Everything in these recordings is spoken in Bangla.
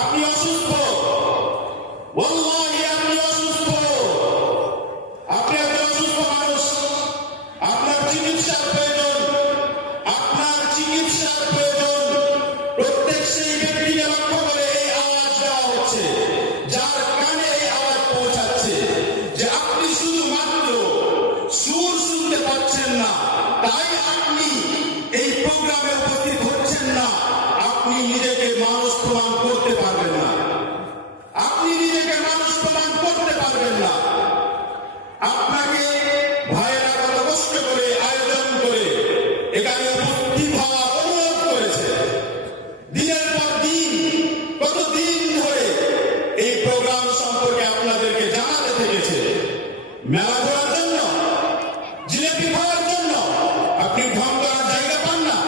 আপনি অসুস্থ, ওয়াল্লাহি আপনি অসুস্থ, আপনি একজন অসুস্থ মানুষ, আপনার চিকিৎসার প্রয়োজন, আপনার চিকিৎসার প্রয়োজন। প্রত্যেক সেই ব্যক্তিকে লক্ষ্য করে এই আওয়াজ দেওয়া হচ্ছে, যার কানে এই আওয়াজ পৌঁছাচ্ছে যে আপনি শুধুমাত্র সুর শুনতে পাচ্ছেন না, তাই আপনি এই প্রোগ্রামে উপস্থিত হচ্ছেন না, আপনি নিজেকে মানুষ প্রমাণ করতে পারবেন না, আপনি নিজেকে মানুষ প্রমাণ করতে পারবেন না। আপনাকে ভাইয়েরা কত কষ্ট করে আয়োজন করে এখানে উপস্থিত হওয়ার অনুরোধ করেছে। দিনের পর দিন, কত দিন ধরে এই প্রোগ্রাম সম্পর্কে আপনাদেরকে জানাতে থেকেছে। মেলা ঘোরার জন্য, জিলেপি খাওয়ার জন্য আপনি ঢং করার জায়গা পান না,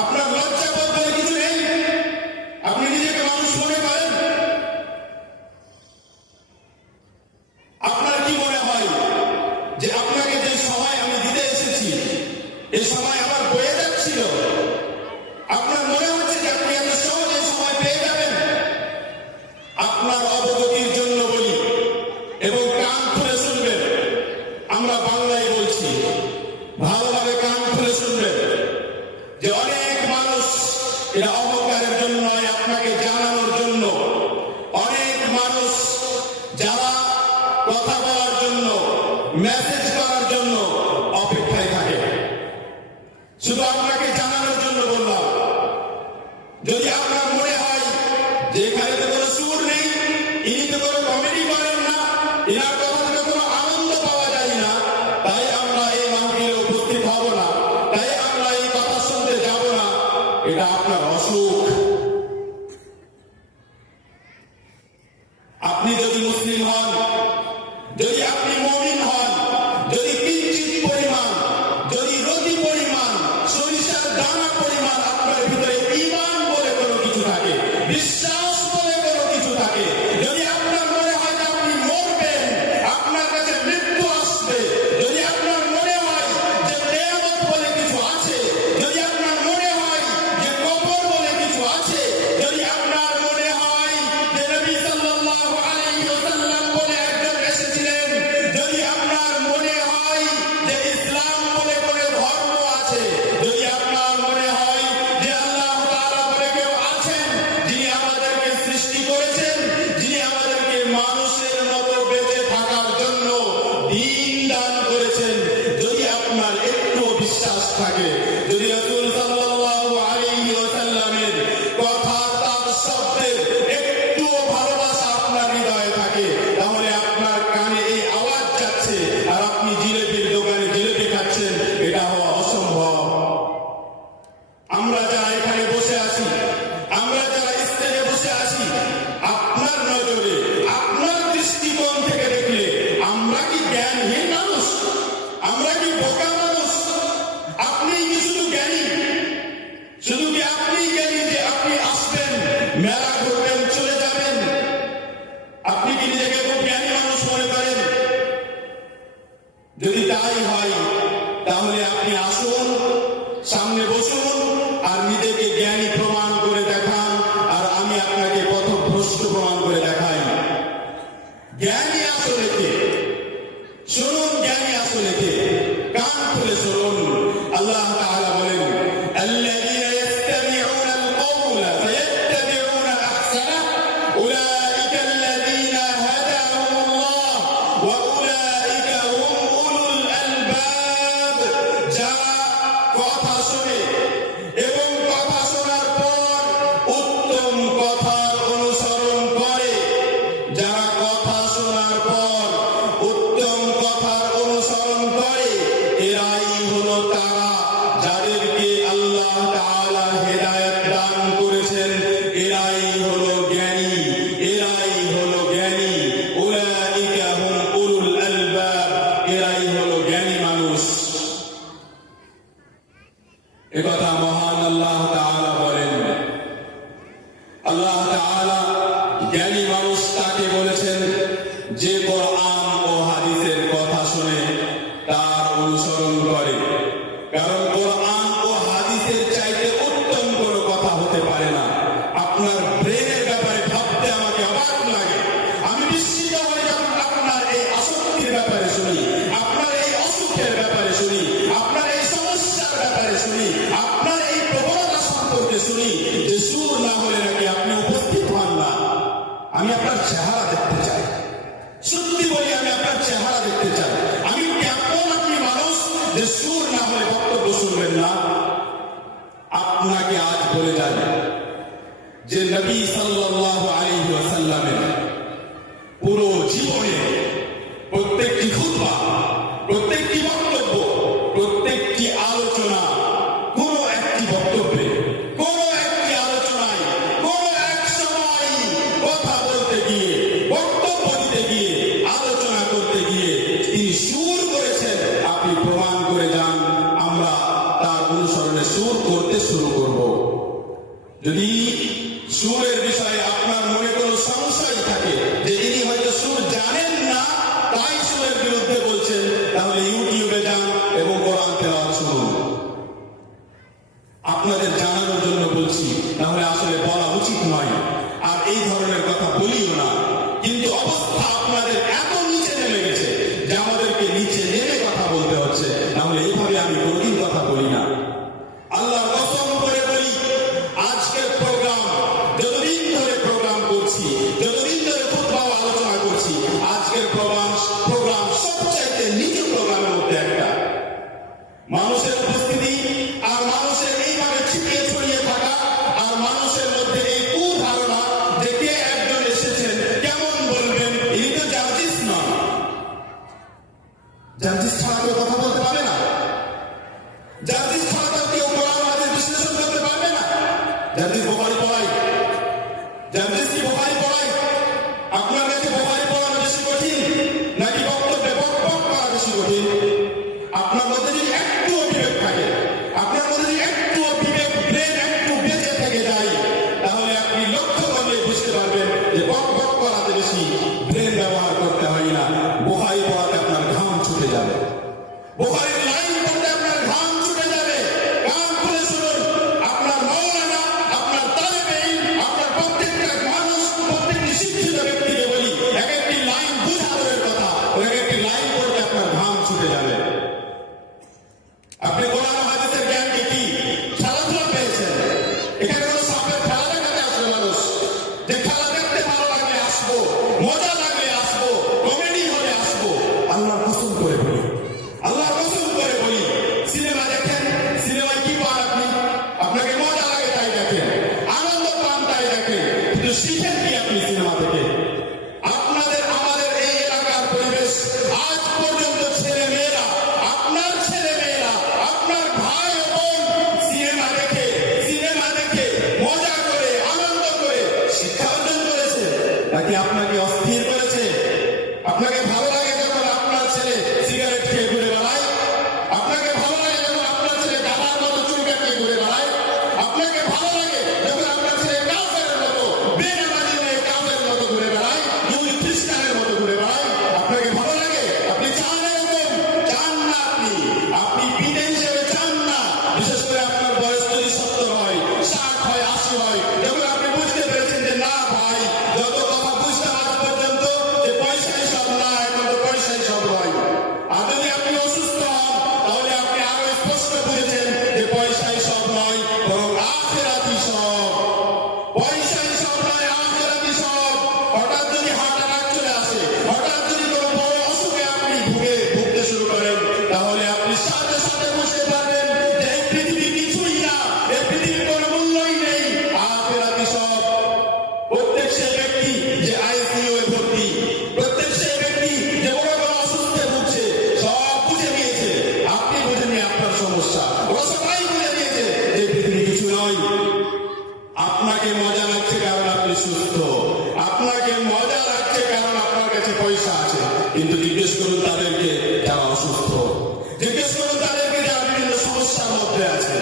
আপনার লজ্জা বোধ বলে কিছু নেই, আপনি নিজেকে মানুষ মনে করেন। আপনার কি মনে হয় যে আপনাকে যে সময় আমি দিতে এসেছি, এই সময় আমার বয়ে যাচ্ছিল? আপনার মনে হচ্ছে যে আপনি এত সহজে সময় পেয়ে যাবেন? আপনার অবগতির জন্য বলি এবং কান খুলে শুনবেন, আমরা বাংলায় বলছি, ভালোভাবে কান খুলে শুনবেন যে অনেক মানুষ, এটা অহংকারের জন্য নয়, আপনাকে জানানোর জন্য, অনেক মানুষ যারা কথা বলার জন্য, মেসেজ করার জন্য অপেক্ষায় থাকে। শুধু আপনাকে জানানোর জন্য বললাম, যদি আপনার মনে হয় যে এখানে তো কোনো সুর নেই, ইনি তো কোনো কমেডি করেন না, এনার কথা থেকে কোনো আনন্দ পাওয়া যায় না, তাই আমরা এই মাহফিলে উপস্থিত হব না, তাই আমরা এই কথা শুনতে যাব না, এটা আপনার অসুখ। আপনি যদি মুসলিম হন, যদি আপনি মুমিন হন, যদি কিঞ্চিত পরিমাণ, যদি রতি পরিমাণ, সরিষার দানা পরিমাণ আপনার ভিতরে ঈমান বলে কোনো কিছু থাকে, বিশ্বাস বলে কোনো কিছু থাকে, যদি আপনার মনে হয় যে আপনি মরবেন, আপনার কাছে মৃত্যু আসবে, যদি আপনার মনে হয় যে কিয়ামত বলে কিছু আছে, যদি আপনার মনে হয় যে কবর বলে কিছু আছে, যদি আপনার মনে হয় যে নবী সাল্লাল্লাহু আলাইহি ওয়াসাল্লাম বলে একজন এসেছিলেন, যদি আপনার মনে হয় যে ইসলাম বলে কোনো ধর্ম আছে, যদি আপনার মনে হয় যে আল্লাহ তাআলা বলে কেউ আছেন যিনি আমাদেরকে সৃষ্টি করেছেন, যিনি আমাদেরকে মানুষের মতো বেঁচে থাকার জন্য দিন দান করেছেন, যদি আপনার একটু বিশ্বাস থাকে, যদি রাসূল সাল্লাল্লাহু আলাইহি ওয়াসাল্লামের কথা, তার শব্দের একটু ভালোবাসা আপনার হৃদয়ে থাকে, তাহলে আপনার কানে এই আওয়াজ যাচ্ছে আর আপনি জিলেপির দোকানে জিলেপি খাচ্ছেন, এটা হওয়া অসম্ভব। আমরা যারা এখানে বসে আছি, আমরা যারা স্টেজে বসে আছি, আপনার নজরে, আপনার দৃষ্টিকোণ থেকে দেখলে আমরা কি জ্ঞানহীন মানুষ? আমরা কি বোকা মানুষ? আপনি কি শুধু জ্ঞানী? শুধু কি আপনি জ্ঞানী যে আপনি আসবেন, মেলা ঘুরবেন, চলে যাবেন? আপনি কি নিজেকে খুব জ্ঞানী মানুষ মনে করেন? যদি তাই হয়, তাহলে আপনি আসুন, সামনে বসুন আর নিজেকে জ্ঞানী প্রমাণ করে দেখান, আর আমি আপনাকে পথভ্রষ্ট প্রমাণ করে দেখাই। জ্ঞানী আসলে কে? শুনুন, জ্ঞানী আসলে কে? কান খুলে শুনুন। আল্লাহ তাআলা বলেন, আল্লাযীনা ইস্তামিউনা আল-কাওলা ফায়াত্তাবিউনা আহসানাহু উলাইকা আল্লাযীনা হাদাহুমুল্লাহ ওয়া উলাইকা হুম উলুল আলবাব। যারা কথা শোনে এবং কথা শোনার পর উত্তম কথার অনুসরণ করে, যারা কথা শোনার পর উত্তম কথার অনুসরণ করে, এরাই হলো তারা যাদেরকে আল্লাহ তাআলা হেদায়েত দান করেছেন, এরাই হলো জ্ঞানী, এরাই হলো জ্ঞানী। উলাইকা হুম উলুল আলবাব, এরাই হলো জ্ঞানী মানুষ। একথা মহান আল্লাহ তাআলা বলেন। আল্লাহ তাআলা জ্ঞানী মানুষ তাকে বলেছেন যে কোরআন ও হাদিসের কথা শুনে তার অনুসরণ করে, কারণ কোরআন ও হাদিসের চাইতে উত্তম কোনো কথা হতে পারে না। আপনার ব্রেনের ব্যাপারে ভাবতে আমি আপনার চেহারা দেখতে চাই। সত্যি বলি, আমি আপনার চেহারা দেখতে চাই। আমি কেমন আপনি মানুষ যে সুর না হলে বক্তব্য শুনবেন না? আপনাকে আজ বলে যাই যে নবী সাল্লাল্লাহু আলাইহি ওয়াসাল্লামের পুরো জীবনে প্রত্যেকটি খুতবা, প্রত্যেকটি বক্তব্য, প্রত্যেকটি আলোচনা, কোন একটি বক্তব্যে, কোন একটি আলোচনায়, কোন এক সময় কথা বলতে গিয়ে, বক্তব্য দিতে গিয়ে, আলোচনা করতে গিয়ে তিনি সুর করেছেন। আপনি প্রমাণ করে যান, আমরা তার অনুসরণে সুর করতে শুরু করব। যদি সুরের বিষয়ে আপনার মনে কোনো সংশয় থাকে যে ইনি হয়তো সুর জানেন না তাই সুরের বিরুদ্ধে বলছেন, তাহলে ইউটিউবে যান এবং কোরআন তেলাওয়াত শুনুন। আপনাদের জানানোর জন্য বলছি, তাহলে আসলে বলা উচিত নয়, আর এই ধরনের কথা বলিও না। কিন্তু অবস্থা আপনাদের এত নিচে নেমে গেছে যে আমাদেরকে নিচে নেমে কথা বলতে হচ্ছে, তাহলে এইভাবে আমি কোনোদিন কথা বলি না। আল্লাহর কসম করে বলি, আজকের প্রোগ্রাম, যতদিন ধরে প্রোগ্রাম করছি, যতদিন ধরে খুতবা ও আলোচনা করছি, আজকের প্রোগ্রাম সবচাইতে নিচু প্রোগ্রামের মধ্যে একটা। মানুষের উপস্থিতি আর মানুষের এইভাবে ছিটিয়ে ছড়িয়ে থাকা আর মানুষের মধ্যে এই কুধারণা যে কে একজন এসেছেন, কেমন বলবেন, ইনি তো জার্জিস নন। জার্জিস ছাড়া কেউ কথা বলতে পারে না। জার্জিস ছাড়া তো কেউ কোরআন হাদিস বিশ্লেষণ করতে পারবে না। জার্জিস বুখারী পড়ায়, জার্জিস কি বুখারী পড়ায়? আপনার কাছে বুখারী পড়ানো বেশি কঠিন নাকি বক্তব্যে বক বক করা বেশি কঠিন? আপনার মধ্যে যদি একটু বিবেক থাকে, আপনার মধ্যে যদি একটু বিবেক, ব্রেন একটু বেঁচে থেকে যায়, তাহলে আপনি লক্ষ্য করলে বুঝতে পারবেন যে বক বক করাতে বেশি ব্রেন ব্যবহার করতে হয় না। বুখারী পড়াতে আপনার ঘাম ছুটে যাবে, বুখারীর লাইন পড়তে আপনার ঘাম ছুটে যাবে। কান খুলে শুনুন, আপনার মাওলানা, আপনার তালেবে ইলম, আপনার প্রত্যেকটা মানুষ, প্রত্যেকটি শিক্ষিত ব্যক্তিকে বলি, এক একটি লাইন বুঝা দূরের কথা, এক একটি লাইন পড়তে আপনার ঘাম ছুটে যাবে। আপনি কোরআন হাদিসের জ্ঞানকে কি খেলাধুলা পেয়েছেন? এখানে কোনো সাপের খেলা দেখাতে আসবে মানুষ, যে খেলা দেখতে ভালো লাগলে আসবো, মজা লাগলে আসবো, কমেডি হলে আসবো। আল্লাহর কসম করে বলি, আল্লাহর কসম করে বলি, সিনেমা দেখেন, সিনেমায় কি পান আপনি? আপনাকে মজা লাগে তাই দেখেন, আনন্দ পান তাই দেখেন, কিন্তু শিখেন কি আপনি সিনেমা থেকে? আপনাদের আমাদের এই এলাকার পরিবেশ, আজ পর্যন্ত ছেলে মেয়েরা, আপনার ছেলে মেয়েরা, আপনার ভাই ও বোন সিনেমা দেখে মজা করে, আনন্দ করে শিক্ষা অর্জন করেছে নাকি আপনাকে অস্থির করেছে? আপনাকে ভালো লাগে যখন আপনার ছেলে সিগারেট খেয়ে ঘুরে বেড়ায়? আপনাকে ভালো লাগে যখন আপনার ছেলে গাধার মতো চুল কাটিয়ে ঘুরে বেড়ায়? আপনাকে ভালো লাগে যখন আপনার ছেলে কাফেরের মতো, বেনামাজি হয়ে কাফেরের মতো ঘুরে বেড়ায়, ইহুদি খ্রিস্টানের মতো ঘুরে বেড়ায়? আপনাকে ভালো লাগে? আপনি চান এরকম? চান না আপনি। আপনি পিতা হিসেবে চান না। বিশেষ করে আপনার বয়স যদি 70 হয়, 60 হয়, 80 হয়, যখন আপনি বুঝতে পেরেছেন যে না ভাই, যত কথা বুঝতাম আজ পর্যন্ত যে পয়সাই সব না, এখন তো পয়সাই সব নয়। আর যদি আপনি অসুস্থ হন, তাহলে আপনি আরো স্পষ্ট বুঝেছেন যে পয়সাই সব নয়, বরং আখিরাতই সব। পয়সাই সব নয়, আখিরাতই সব। হঠাৎ যদি হার্ট অ্যাটাক চলে আসে, হঠাৎ যদি কোনো বড় অসুখে আপনি ভুগতে শুরু করেন, তাহলে আপনি সাথে সাথে বুঝতে পারবেন যে এই পৃথিবী কিছুই না, এই পৃথিবীর কোনো মূল্যই নেই, আখিরাতই সব। প্রত্যেক সেই ব্যক্তি যে আইসিইউ এ ভর্তি, প্রত্যেক সেই ব্যক্তি যে বড় বড় অসুস্থে ভুগছে, সব বুঝে নিয়েছে। আপনি বুঝেননি আপনার সমস্যা, ওরা সবাই বুঝে নিয়েছে যে পৃথিবী কিছু নয়। আপনাকে মজা লাগছে কারণ আপনি সুস্থ, আপনাকে মজা লাগছে কারণ আপনার কাছে পয়সা আছে, কিন্তু জিজ্ঞেস করুন তাদেরকে যারা অসুস্থ, জিজ্ঞেস করুন তাদেরকে যারা বিভিন্ন সমস্যার মধ্যে আছে,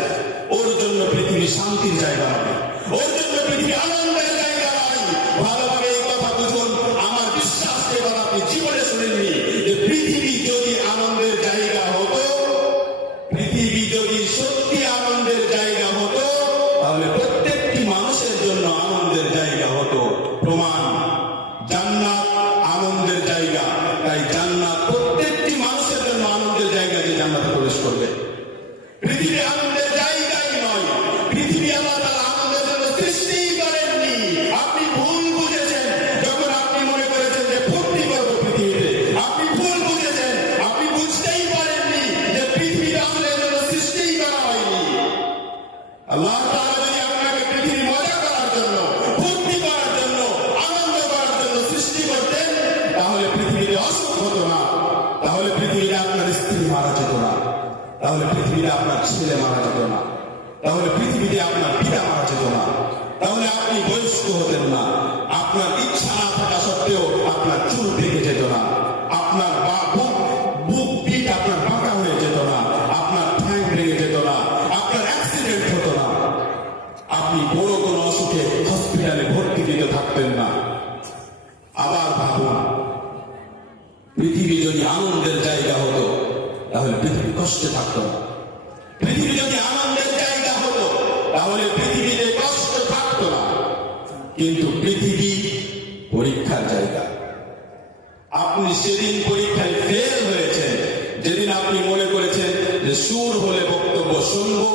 ওর জন্য পৃথিবী শান্তির জায়গা হবে, ওর জন্য পৃথিবী আনন্দের জায়গা নয়। ভালোভাবে এই কথা বুঝুন, আমার বিশ্বাস এবার আপনি জীবনে শুনেননি যে পৃথিবী যদি আনন্দের জায়গা হতো, পৃথিবী যদি সত্যি আনন্দের জায়গা হতো, তাহলে প্রত্যেকটি মানুষের জন্য আনন্দের জায়গা হতো। প্রমাণ, জান্নাত আনন্দের জায়গা, তাই জান্নাত প্রত্যেকটি মানুষের জন্য আনন্দের জায়গা, যে জান্নাতে প্রবেশ করবে। পৃথিবী আনন্দের জায়গাই নয়, পৃথিবী আল্লাহ তাআলা আনন্দের জন্য সৃষ্টি করেন। পৃথিবীতে আপনার ছেলে মারা যেত না, তাহলে পৃথিবীতে আপনার পিতা মারা যেত না, তাহলে আপনি বয়স্ক হতেন না, আপনার ইচ্ছা না থাকা সত্ত্বেও আপনার চুল পেকে যেত না, আপনার বুক পিঠ আপনার বাঁকা হয়ে যেত না, আপনার ঠ্যাং ভেঙে যেত না, আপনার অ্যাক্সিডেন্ট হতো না, আপনি বড় কোনো অসুখে হসপিটালে ভর্তি দিতে থাকতেন না। আবার ভাবুন, পৃথিবী যদি আনন্দের জায়গা হতো তাহলে পৃথিবী কষ্টে থাকতো না। পৃথিবী যদি আনন্দের জায়গা হতো তাহলে পৃথিবীতে কষ্ট থাকতো না। কিন্তু পৃথিবী পরীক্ষার জায়গা। আপনি সেদিন পরীক্ষায় ফেল হয়েছেন যেদিন আপনি মনে করেছেন যে সুর হলে বক্তব্য শুনবো,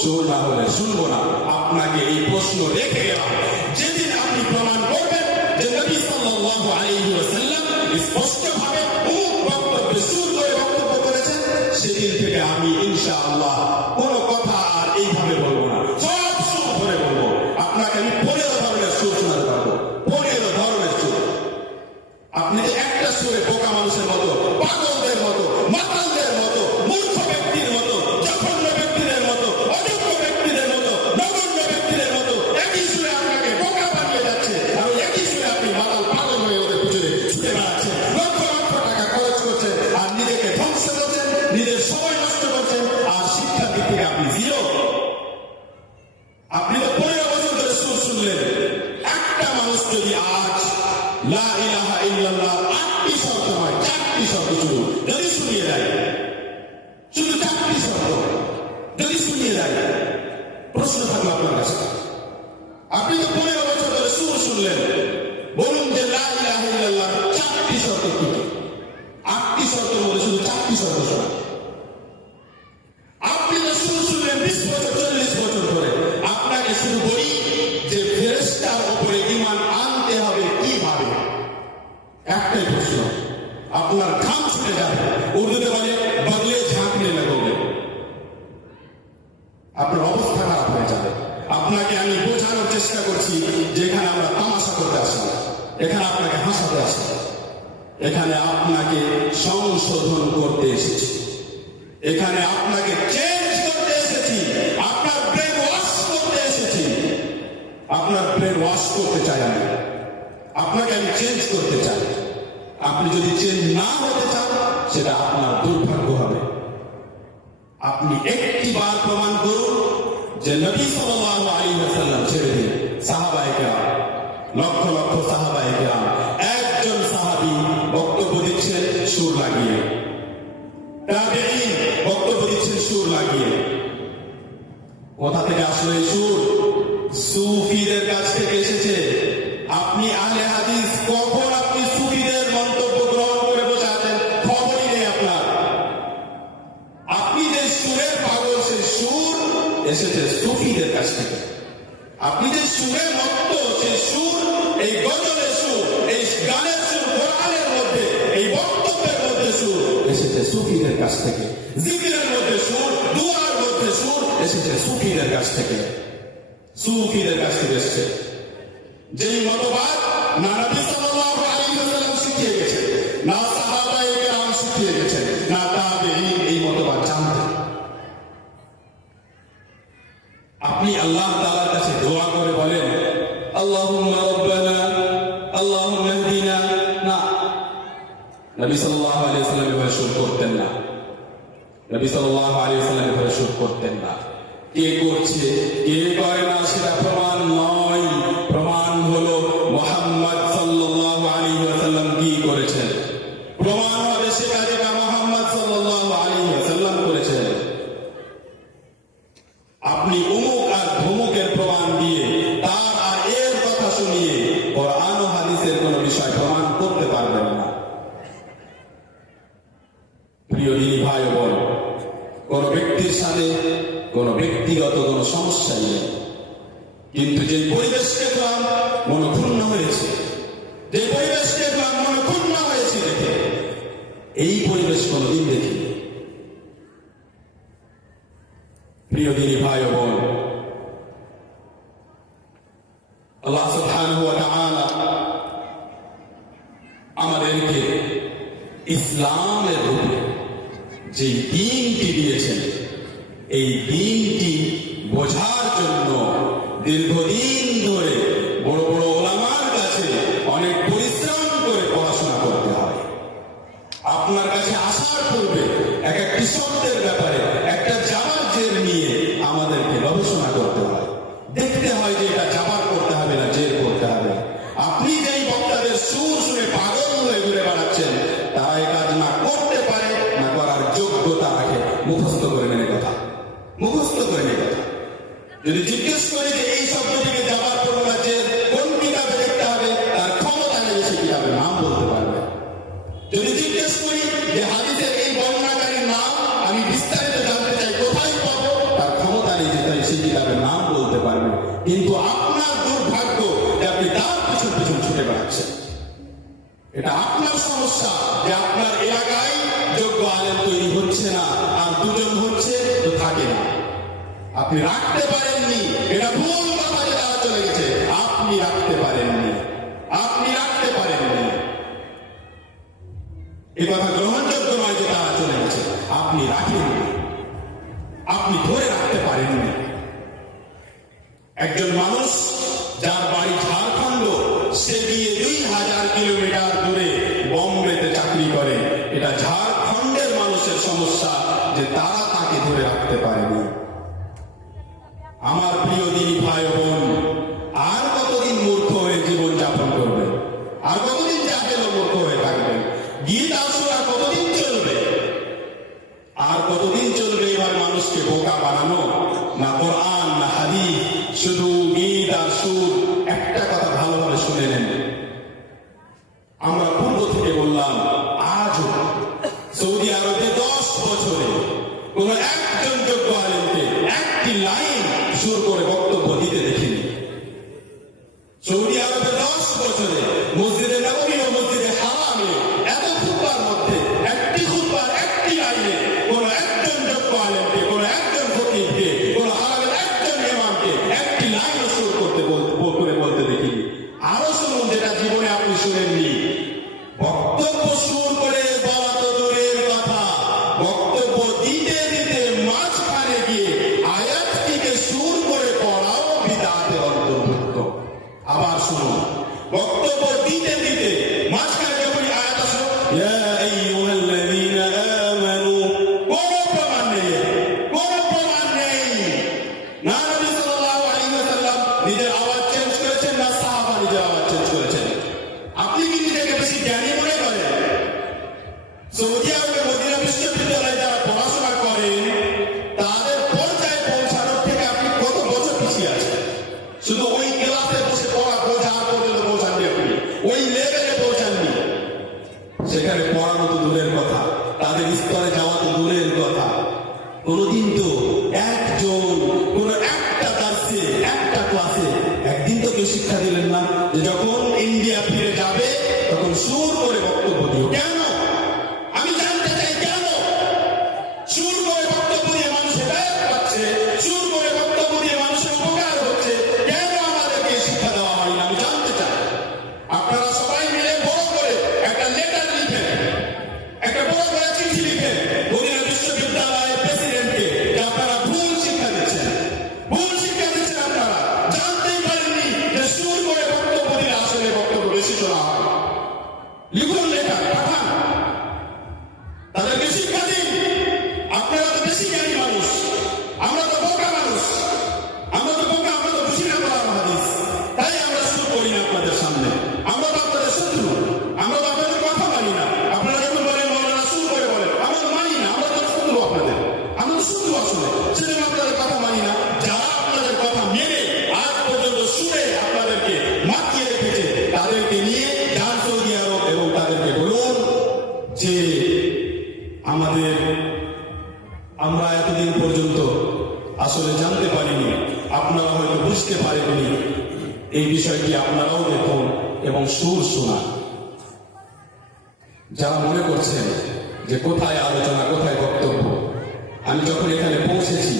সুর না হলে শুনবো না। আপনাকে এই প্রশ্ন রেখে গেলাম, যেদিন আপনি প্রমাণ করবেন যে নবী সাল্লাল্লাহু আলাইহি ওয়াসাল্লাম স্পষ্টভাবে বক্তব্যে সুর করে বক্তব্য করেছেন, সেদিন থেকে আমি ইনশাআল্লাহ কোনো কথা আর এইভাবে বলবো না, সব সুর ধরে বলবো। আপনাকে আমি 15 ধরনের সুর শোনাতে পারবো, 15 ধরনের সুর। আপনি যে একটা সুরে বোকা মানুষের মতো, পাগলদের মতো, মাতালদের মতো, মূর্খ ব্যক্তির মতো, জঘন্য ব্যক্তিদের মতো, অযোগ্য ব্যক্তিদের মতো, নগণ্য ব্যক্তিদের মতো একই সুরে আপনাকে বোকা বানিয়ে যাচ্ছে, আর একই সুরে আপনি মাতাল পাগল হয়ে ওদের পিছনে ছুটে বেড়াচ্ছেন, লক্ষ লক্ষ টাকা খরচ করছেন, আর নিজেকে ধ্বংস করছেন, নিজের সময় নষ্ট করছেন, আর শিক্ষার দিক থেকে আপনি জিরো। আপনি তো 15 বছর ধরে সুর শুনলেন। একটা মানুষ যদি আজ লা ইলাহা ইল্লাল্লাহ 8টি শব্দ হয়, 4টি শব্দ যদি শুনিয়ে দেয়, শুধু 4টি শব্দ যদি শুনিয়ে দেয়, প্রশ্ন থাকলো আপনার কাছে, আপনি তো 15 বছর ধরে সুর শুনলেন, বলুন যে লা ইলাহা ইল্লাল্লাহ 4টি শব্দ কি? 8টি শব্দের মধ্যে শুধু 4টি শব্দ শোনা। আপনি তো সুর শুনলেন 20 বছর 40 বছর ধরে। আপনাকে শুধু বলি যে ফেরেশতার উপরে ঈমান আনতে হবে কিভাবে? একটাই প্রশ্ন, আপনার ঘাম ছুটে যাবে, উর্দুতে বলে বদলে ঝাঁকনে লাগবে, আপনার অবস্থা খারাপ হয়ে যাবে। আপনাকে আমি বোঝানোর চেষ্টা করছি যে এখানে আমরা তামাশা করতে আসি না, এখানে আপনাকে হাসাতে আসি, এখানে আপনাকে সংশোধন করতে এসেছি, এখানে আপনাকে চেঞ্জ করতে এসেছি, আপনার ব্রেন ওয়াশ করতে এসেছি। আপনার ব্রেন ওয়াশ করতে চাই আমি, আপনাকে আমি চেঞ্জ করতে চাই। আপনি যদি চেঞ্জ না হতে চান সেটা আপনার দুর্ভাগ্য হবে। আপনি একটি বার প্রমাণ করুন যে নবী সাল্লাল্লাহু আলাইহি ওয়াসাল্লাম ছেড়ে দিন সাহাবায়ে কেরাম, লক্ষ লক্ষ সাহাবায়ে কেরাম, একজন সাহাবী বক্তব্য দিচ্ছেন সুর লাগিয়ে, তাবেঈন বক্তব্য দিচ্ছেন সুর লাগিয়ে। কোথা থেকে আসলো এই সুর? সুফিদের কাছ থেকে এসেছে। আপনি আহলে হাদিস, কখন আপনি সুফিদের মন্তব্য গ্রহণ করে বসে আছেন খবরই নেই আপনার। আপনি যে সুরের পাগল, সেই সুর এসেছে সুফিদের কাছ থেকে। আপনি যে সুরের মত্ত, সেই সুর, এই গজলের সুর, এই গানের সুর, কোরআনের মধ্যে, এই বক্তব্যের মধ্যে সুর এসেছে সুফিদের কাছ থেকে। জিকিরের মধ্যে সুর, দুআর মধ্যে সুর এসেছে সুফিদের কাছ থেকে। সুফিদের কাছ থেকে এসেছে। যেই মতবাদ না নবী সাল্লাল্লাহু আলাইহি ওয়াসাল্লাম শিখিয়ে গেছেন, না সাহাবায়ে কেরাম শিখিয়ে গেছেন, না তাবেঈন এই মতবাদ জানতেন। আপনি আল্লাহ তাআলার কাছে দোয়া করে বলেন আল্লাহুম্মা রাব্বানা আল্লাহুম্মা ইহদিনা, না, নবী সাল্লাল্লাহু আলাইহি ওয়াসাল্লাম এভাবে শুরু করতেন না। নবী সাল্লাল্লাহু আলাইহি ওয়াসাল্লাম এভাবে শুরু করতেন না। কে করছে কে করে না সেটা প্রমাণ নয়, প্রমাণ হলো মুহাম্মদ সাল্লাল্লাহু আলাইহি ওয়াসাল্লাম কি করেছেন। প্রমাণ হবে সেটা যেটা মুহাম্মদ সাল্লাল্লাহু আলাইহি ওয়াসাল্লাম করেছেন। আপনি অমুক আর ধমুকের প্রমাণ দিয়ে, তার আর এর কথা শুনিয়ে কোরআন ও হাদিসের কোন বিষয় প্রমাণ করতে পারবেন না। প্রিয় দিনী ভাই ও বোন, কোন ব্যক্তির সাথে কোন ব্যক্তিগত কোন সমস্যাই নেই, কিন্তু যে পরিবেশকে দেখলাম মনক্ষুণ্ণ হয়েছে, যে পরিবেশকে দেখলাম মনক্ষুণ্ণ হয়েছে দেখে, এই পরিবেশ কোনদিন দেখিনি। প্রিয় দিনী ভাই ও বোন, আল্লাহ সুবহানাহু ওয়া তাআলা আমাদেরকে ইসলামের রূপে যে দ্বীনটি দিয়েছেন, এই দিনটি বোঝার জন্য দীর্ঘদিন ধরে বড় বড় ওলামার কাছে অনেক পরিশ্রম করে পড়াশোনা করতে হয়। আপনার কাছে আসার পূর্বে এক একটি শব্দের ব্যাপারে একটা জামার জের নিয়ে আমাদেরকে গবেষণা করতে হয়, দেখতে হয় যে এটা জামার করতে হবে না জের করতে হবে। আপনি যেই বক্তাদের সুর শুনে পাগল হয়ে ঘুরে বেড়াচ্ছেন, তারা এই কাজ না করতে পারে না করার যোগ্যতা রাখে। মুখস্থ করে নেন কথা, মুখস্থ করে নেন কথা। যদি জিজ্ঞেস করি যে এই শব্দটিকে জামার করবো না জের কোন কিতাবে দেখতে হবে, তার ক্ষমতা নেই সে কিতাবের নাম বলতে পারবে। যদি জিজ্ঞেস করি যে হাদিসের এই বর্ণনাকারীর নাম আমি বিস্তারিত জানতে চাই, কোথায় পাবো, তার ক্ষমতা নেই যে তাই সেই কিতাবের নাম বলতে পারবে। কিন্তু আপনার দুর্ভাগ্য যে আপনি তার পিছন পিছন ছুটে বেড়াচ্ছেন। এটা আপনার সমস্যা যে আপনার এলাকায় যোগ্য আলেম তৈরি হচ্ছে না, আর দুজন হচ্ছে তো থাকে না। আপনি রাখতে পারেননি, এটা ভুল কথা যে তারা চলে গেছে। আপনি রাখতে পারেননি, আপনি রাখতে পারেননি। এই কথা গ্রহণযোগ্য নয় যে তারা চলে গেছে, আপনি রাখেননি, আপনি ধরে রাখতে পারেননি। একজন মানুষ যার বাড়ি ঝাড়খণ্ড, সে গিয়ে 2000 কিলোমিটার দূরে বম্বেতে চাকরি করে। এটা ঝাড়খণ্ডের মানুষের সমস্যা যে তারা তাকে ধরে রাখতে পারেনি। আমার প্রিয় দিনী ভাই বোন, আর কতদিন মূর্খ হয়ে জীবন যাপন করবে? আর কতদিন জাহেল ও মূর্খ হয়ে থাকবে? গীত আসর আর কতদিন চলবে? আর কতদিন চলবে এবার মানুষকে বোকা বানানো? না কোরআন না হাদিস, শুধু গীত আর সুর। একটা কথা ভালোভাবে শুনে নেন, আমরা পূর্ব থেকে বললাম, আজও সৌদি আরবে 10 বছরে কোন একজন যোগ্য আলেমকে একটি লাইন সুর করে বক্তব্য দিতে দেখিনি। সৌদি আরবে 10 বছরে মসজিদে নববী ও মসজিদে হারামে এত খুতবার মধ্যে একটি খুতবার একটি লাইনে কোন একজন যোগ্য আলেমকে, কোন একজন ফকিহকে, কোন হারামের একজন ইমামকে একটি লাইন সুর করতে বলতে দেখিনি। আরো শুনুন যেটা জীবনে আপনি শুনেননি, বক্তব্য সুর করে বলা তো দূরের কথা, বক্তব্য দিতে দিতে মাঝখানে গিয়ে আয়াতটিকে সুর করে পড়াও বিদআতে অন্তর্ভুক্ত। আবার শুনুন, বক্তব্য দিতে দিতে মাঝখানে যখন আয়াত আসলো ইয়া আইয়ুহাল্লাযীনা আমানু, কোন প্রমাণ নেই, কোন প্রমাণ নেই। না নবী সাল্লাল্লাহু আলাইহি ওয়াসাল্লাম নিজের আওয়াজ চেঞ্জ করেছেন, না সাহাবা নিজের আওয়াজ চেঞ্জ করেছেন। আপনি কি নিজেকে বেশি জ্ঞানী মনে করেন? সৌদি আরবে মদিনা বিশ্ববিদ্যালয়ে যারা পড়াশোনা করেন, তাদের পর্যায়ে পৌঁছানোর থেকে আপনি কত বছর পিছিয়ে আছেন? শুধু ওই ক্লাসে বসে পড়া বোঝা পর্যন্ত পৌঁছাননি, আপনি ওই লেভেলে পৌঁছাননি। সেখানে পড়ানো তো দূরের কথা, তাদের স্তরে যাওয়া তো দূরের কথা। কোনদিন তো একজন কোন একটা দার্সে, একটা ক্লাসে একদিন তো কেউ শিক্ষা দিলেন না যে যখন ইন্ডিয়া ফিরে যাবে তখন সুর করে বক্তব্য দিও। কেন? আমি জানতে চাই কেন? সুর করে বক্তব্য দিয়ে মানুষ হেদায়েত পাচ্ছে, সুর করে বক্তব্য দিয়ে মানুষের উপকার হচ্ছে, কেন আমাদেরকে শিক্ষা দেওয়া হয় না? আমি জানতে চাই। আপনারা সবাই মিলে বড় করে একটা লেটার লিখেন, একটা বড় করে চিঠি লিখেন মদিনা বিশ্ববিদ্যালয়ের প্রেসিডেন্টকে যে আপনারা ভুল শিক্ষা দিচ্ছেন, ভুল শিক্ষা দিচ্ছেন। আপনারা জানতেই পারেননি যে সুর করে বক্তব্য দিলে আসলে বক্তব্য বেশি শোনা হয়। লিখুন লেটার, পাঠান, তাদেরকে শিক্ষা দিন। আপনারা তো বেশি জ্ঞানী মানুষ, আমরা তো বোকা মানুষ, আমরা তো বোকা, আমরা তো বুঝি না কোরআন হাদিস, তাই আমরা সুর করি না আপনাদের সামনে। আমরা তো আপনাদের শত্রু, আমরা তো আপনাদের কথা মানি না। আপনারা যখন বলেন মৌলানা সুর করে বলেন, আমরা তো মানি না, আমরা তো শত্রু আপনাদের, আমরা শত্রু আসলে, সেজন্য আপনাদের কথা মানি না। যারা আপনাদের কথা মেনে আজ পর্যন্ত শুনে আপনাদেরকে মাতিয়ে রেখেছে, তাদেরকে নিয়ে যান সৌদি আরব এবং তাদেরকে বলুন যে আমরা এতদিন পর্যন্ত আসলে জানতে পারিনি, আপনারা হয়তো বুঝতে পারেননি। এই বিষয়টি আপনারাও দেখুন এবং সুর শোনান। যারা মনে করছেন যে কোথায় আলোচনা, কোথায় বক্তব্য, আমি যখন এখানে পৌঁছেছি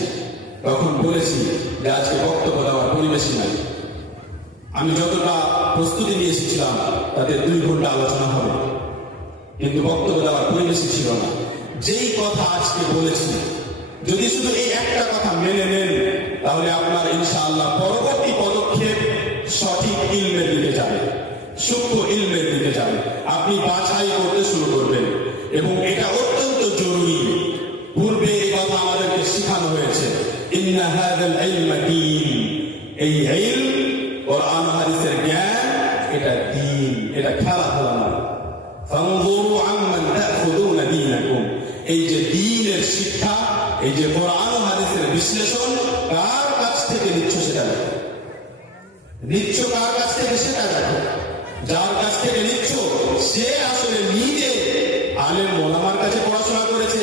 তখন বলেছি যে আজকে বক্তব্য দেওয়ার পরিবেশই নাই। আমি যতটা প্রস্তুতি নিয়ে এসেছিলাম তাতে 2 ঘন্টা আলোচনা হবে, কিন্তু বক্তব্য দেওয়ার পরিবেশই ছিল না। যেই কথা আজকে বলেছি যদি শুধু এই একটা কথা মেনে নেন, তাহলে আপনার ইনশাআল্লাহ পরবর্তী পদক্ষেপ সঠিক ইলমের দিকে যাবে, সূক্ষ্ম ইলমের দিকে যাবে। আপনি বাছাই করতে শুরু করবেন, এবং এটা অত্যন্ত জরুরি। পূর্বে এই কথা আমাদেরকে শেখানো হয়েছে, ইন্না হাযাল ইলমা দীন, এই ইলম কোরআন হাদিসের জ্ঞান এটা দ্বীন, এটা খেলাধুলা না। ফানজুরু আম্মান তাখুযুনা দীনাকুম, এই যে দ্বীনের শিক্ষা, এই যে কোরআন হাদিসের বিশ্লেষণ, কার কাছ থেকে নিচ্ছ সেটা দেখো। নিচ্ছ কার কাছ থেকে সেটা দেখো। যার কাছ থেকে নিচ্ছ সে আসলে নিজে আলেম ওলামার কাছে পড়াশোনা করেছে,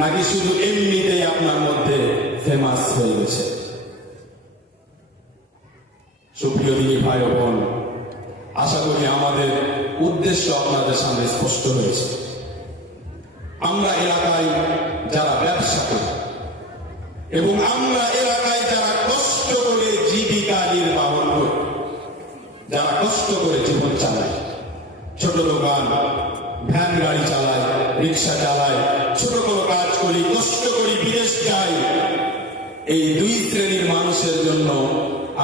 নাকি শুধু এমনিতেই আপনার মধ্যে ফেমাস হয়ে গেছে। সুপ্রিয় দিনী ভাই ও বোন, আশা করি আমাদের উদ্দেশ্য আপনাদের সামনে স্পষ্ট হয়েছে। আমরা এলাকায় যারা ব্যবসা করি এবং আমরা এলাকায় যারা কষ্ট করে জীবিকা নির্বাহন করি, যারা কষ্ট করে জীবন চালায়, ছোট দোকান, ভ্যান গাড়ি চালায়, রিক্সা চালায়, ছোট কোনো কাজ করি, কষ্ট করি, বিদেশ যাই, এই দুই শ্রেণীর মানুষের জন্য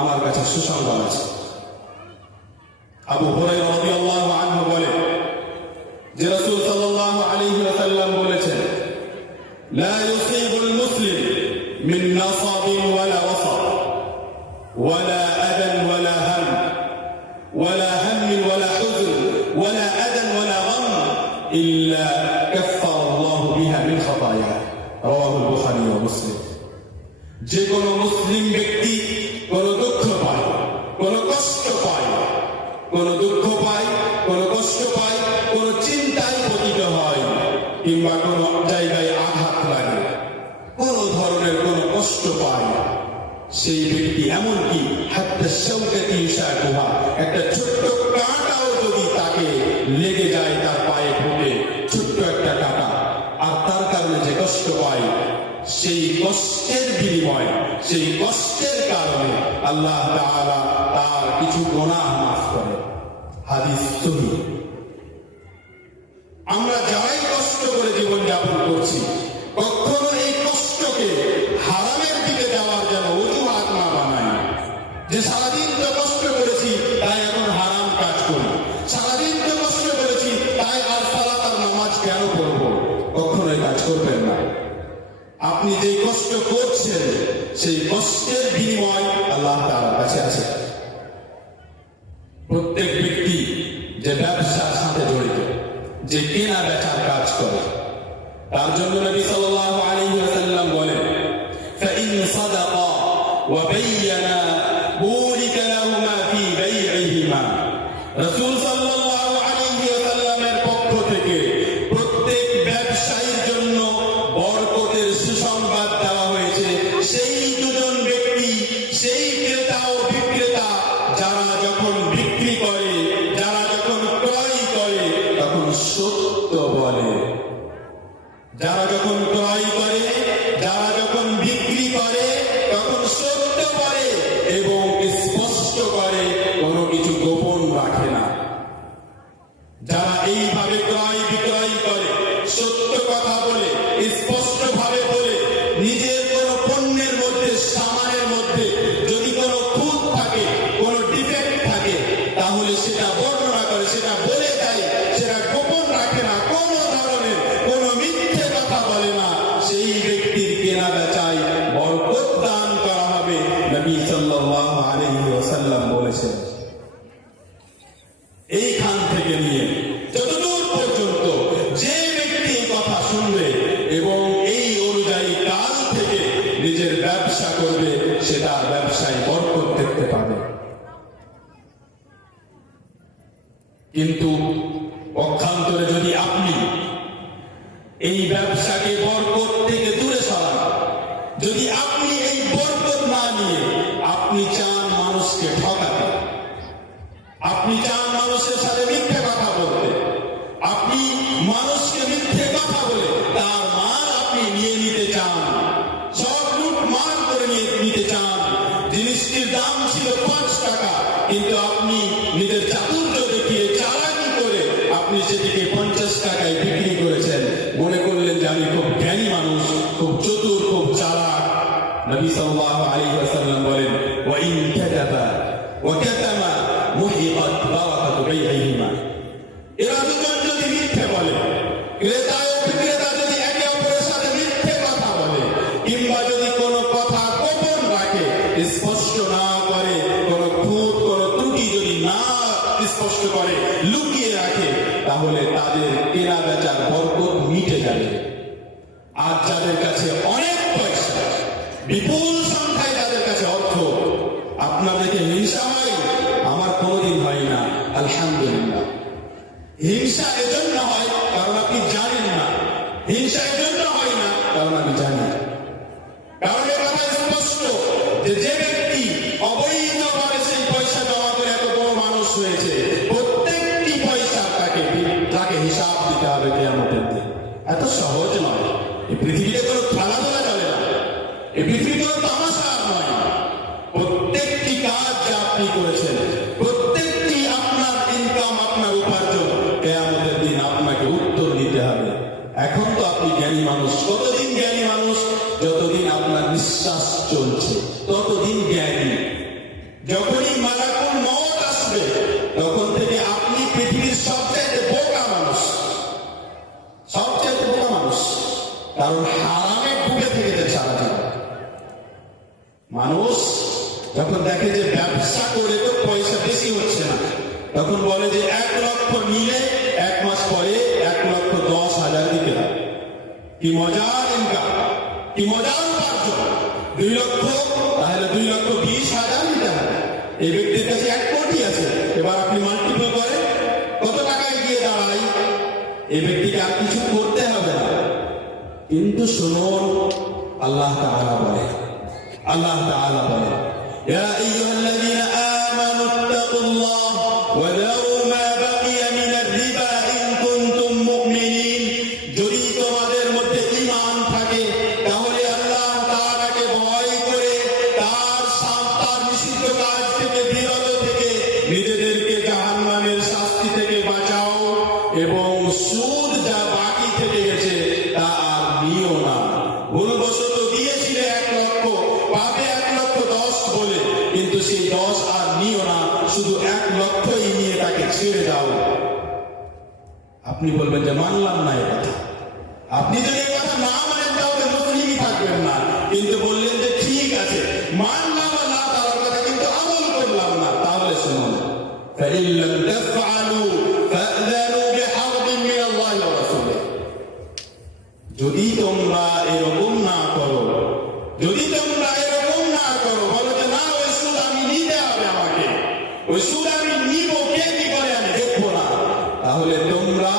আমার কাছে সুসংবাদ আছে। আবু হুরায়রা রাদিয়াল্লাহু আনহু বলেন যে রাসূল সাল্লাল্লাহু আলাইহি ওয়াসাল্লাম বলেছেন, লা ইউসিবুল মুসলিম মিন নাসাবিন ওয়ালা ওয়াসাব ওয়ালা আদান ওয়ালা হাম ওয়ালা হাম ওয়ালা হুজন ওয়ালা আদান ওয়ালা গাম ইল্লা কাফফারা আল্লাহু বিহা মিন খাতায়া, রাওয়াহুল বুখারী ওয়া মুসলিম। যে কোনো মুসলিম ব্যক্তি কোন দুঃখ পায়, কোন কষ্ট পায়, কোন দুঃখ পায়, কোন কষ্ট পায়, কোন চিন্তায় পতিত হয়, কিংবা কোন জায়গায় আঘাত লাগে, কোন ধরনের কোন কষ্ট পায়, সেই ব্যক্তি এমনকি হাত্তা শাওকাতি ইউশাকুহা, একটা ছোট্ট কাঁটাও যদি তাকে লেগে যায়, তার পায়ে ফুটে ছোট্ট একটা কাঁটা, আর তার কারণে যে কষ্ট পায়, সেই কষ্টের বিনিময়, সেই কষ্টের কারণে আল্লাহ তাআলা তার কিছু গুনাহ মাফ করে। হাদিস সহিহ। আমরা যারাই কষ্ট করে জীবন যাপন করছি, কখনো এই কষ্টকে হারামের দিকে যাওয়ার যেন অজুহাত না বানাই, যে সারাদিন তো কষ্ট করেছি তাই এখন হারাম কাজ করি, সারাদিন তো কষ্ট করেছি তাই আর সালাত আর নামাজ কেন পড়বো। কখনোই কাজ করবেন না। আপনি যে কষ্ট করছেন, সেই কষ্টের বিনিময় আল্লাহ তাআলার কাছে আছে। প্রত্যেক ব্যক্তি যে ব্যবসার সাথে জড়িত, যে কেনা বেচার কাজ করে, তার জন্য নবী সাল্লাল্লাহু আলাইহি ওয়াসাল্লাম বলেন, ফাইন সাদাকা ওয়া বায়্যানা বুরিকা লাহুমা ফি বাইইহিমা। রাসূল সাল্লাল্লাহু আলাইহি ওয়াসাল্লামের পক্ষ থেকে প্রত্যেক ব্যবসায়ীর জন্য বরকতের সুসংবাদ দেওয়া হয়েছে। সেই দুজন ব্যক্তি, সেই ক্রেতা ও বিক্রেতা, যারা যখন বিক্রি করে, যারা যখন ক্রয় করে, তখন সত্য বলে। যারা যখন ক্রয় করে, যারা যখন বিক্রি করে, তখন সত্য বলে এবং স্পষ্ট করে, কোনো কিছু গোপন রাখে না। যারা এইভাবে ক্রয় বিক্রয় করে, সত্য কথা বলে, স্পষ্ট ভাবে বলে, নিজের কোন পণ্যের মধ্যে, সামানের মধ্যে যদি কোনো খুঁত থাকে, কোনো ডিফেক্ট থাকে, তাহলে সেটা বর্ণনা করে, সেটা বলে দেয়, সেটা গোপন রাখে না, কোনো ধরনের কোনো মিথ্যে কথা বলে না, সেই ব্যক্তির কেনা বেচায় বরকত দান করা হবে। নবী সাল্লাল্লাহু আলাইহি ওয়াসাল্লাম বলেছেন। এইখান থেকে নিয়ে যতদূর পর্যন্ত যে ব্যক্তি কথা শুনবে এবং এই অনুযায়ী কাল থেকে নিজের ব্যবসা করবে, সেটা ব্যবসায় বরকত দেখতে পাবে। কিন্তু পক্ষান্তরে যদি আপনি এই ব্যবসাকে বরকত থেকে দূরে সরান, যদি আপনি এই বরকত না নিয়ে আপনি চান মানুষকে ঠকাতে, আপনি চান মানুষের সাথে মিথ্যে কথা বলতে, আপনি মানুষকে মিথ্যে কথা বলে তার মাল আপনি নিয়ে নিতে চান, সব লুটমার করে নিতে চান। জিনিসটির দাম ছিল 5 টাকা, কিন্তু আপনি নিজের চাতুর্য দেখিয়ে, চালাকি করে আপনি সেটিকে 50 টাকায় বিক্রি করেছেন। মনে করলেন যে আমি খুব জ্ঞানী মানুষ, খুব চতুর, খুব বারাকাতু বাইহিমা। এরা দুজন যদি মিথ্যে বলে, ক্রেতা ও বিক্রেতা যদি একে অপরের সাথে মিথ্যে কথা বলে, কিংবা যদি কোনো কথা গোপন রাখে, স্পষ্ট না করে, কোনো খুঁত কোনো ত্রুটি যদি না স্পষ্ট করে, লুকিয়ে রাখে, তাহলে তাদের কেনা বেচার বরকত মিটে যাবে। আর যাদের কাছে অনেক পয়সা, বিপুল সংখ্যায় যাদের কাছে অর্থ, আপনাদেরকে হিংসা হয়? আমার কোনোদিন হয় না, আলহামদুলিল্লাহ। হিংসা এজন্য হয় কারণ আপনি জানেন না, হিংসা এজন্য হয় না কারণ আমি জানি। কারণ এ কথা স্পষ্ট যে যে ব্যক্তি অবৈধভাবে সেই পয়সা জমা করে এত বড় মানুষ হয়েছে, প্রত্যেকটি পয়সা তাকে হিসাব দিতে হবে কিয়ামতের দিন। এত সহজ নয়। এই পৃথিবীতে কোনো খেলাধুলা চলে না, এই পৃথিবী কোনো তামাশা নয়। প্রত্যেকটি কাজ যা আপনি করেছেন, প্রত্যেকটি আপনার ইনকাম, আপনার উপার্জন, কিয়ামতের দিন আপনাকে উত্তর দিতে হবে। এখন তো আপনি জ্ঞানী মানুষ। কতদিন জ্ঞানী মানুষ? যতদিন আপনার নিঃশ্বাস চলছে ততদিন জ্ঞানী। যখনই মালাকুল মউত আসবে, তখন থেকে আপনি পৃথিবীর সবচেয়ে বোকা মানুষ, সবচেয়ে বোকা মানুষ। কারণ হারামে ডুবে থেকেছে সারা জীবন। মানুষ যখন দেখে যে ব্যবসা করে তো পয়সা বেশি হচ্ছে না, তখন বলে যে 1 লক্ষ নিলে 1 মাস পরে 1,10,000 দিতে হবে। কি মজার ইনকাম, কি মজার উপার্জন। 2 লক্ষ, তাহলে 2,20,000 দিতে হবে। এই ব্যক্তির কাছে 1 কোটি আছে। এবার আপনি মাল্টিপল করে কত টাকায় গিয়ে দাঁড়ায়? এই ব্যক্তিকে আর কিছু করতে হবে না। কিন্তু শুনুন, আল্লাহ তাআলা বলে, আল্লাহ তাআলা বলে, ইয়া আইয়ুহাল্লাযীনা আমানু ইত্তাকুল্লাহ ওয়া যারু মা বাকিয়া মিনার রিবা ইন কুনতুম মুমিনিন। যদি তোমাদের মধ্যে ঈমান থাকে, তাহলে আল্লাহ তাআলাকে ভয় করে তার নিষিদ্ধ কাজ থেকে বিরত থেকে নিজেদেরকে জাহান্নামের শাস্তি থেকে বাঁচাও, এবং সুদ যা বাকি থেকে গেছে তা আর নিও না। ভুলবশত দিয়েছিলে 1 লক্ষ, পাবে 1,10,000 বলে, কিন্তু সেই 10 আর নিও না, শুধু 1 লক্ষই নিয়ে তাকে ছেড়ে দাও। আপনি বলবেন যে মানলাম না এ কথা। আপনি যদি এই কথা না মানেন তাহলে মুসলিমই থাকবেন না। কিন্তু বললেন যে ঠিক আছে, মানলাম আল্লাহ তাআলার কথা, কিন্তু আমল করলাম না। তাহলে শুনুন, فإن لم تفعلوا فأذنوا بحرب من الله ورسوله। যদি তোমরা এরকম না করো, যদি তোমরা এরকম না করো, বলো যে না, ওই সুদ আমি নিতে হবে, আমাকে ওই সুদ আমি নিব, কে কি করে আমি দেখবো না, তাহলে তোমরা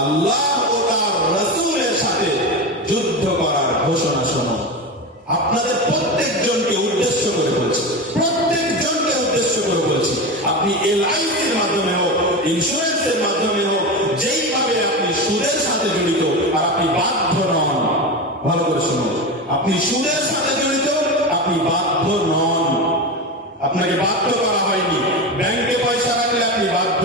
আল্লাহ ও তার রাসূলের সাথে যুদ্ধ করার ঘোষণা শোনো। আপনাদের প্রত্যেকজনকে উদ্দেশ্য করে বলছি, প্রত্যেকজনকে উদ্দেশ্য করে বলছি। আপনি LICর মাধ্যমে হোক, ইন্স্যুরেন্সের মাধ্যমে হোক, যেইভাবে আপনি সুদের সাথে জড়িত, আর আপনি বাধ্য নন, ভালো করে শুনুন, আপনি সুদের সাথে জড়িত, আপনি বাধ্য নন। আপনাকে বাধ্য করা হয়নি। ব্যাংকে পয়সা রাখলে আপনি বাধ্য,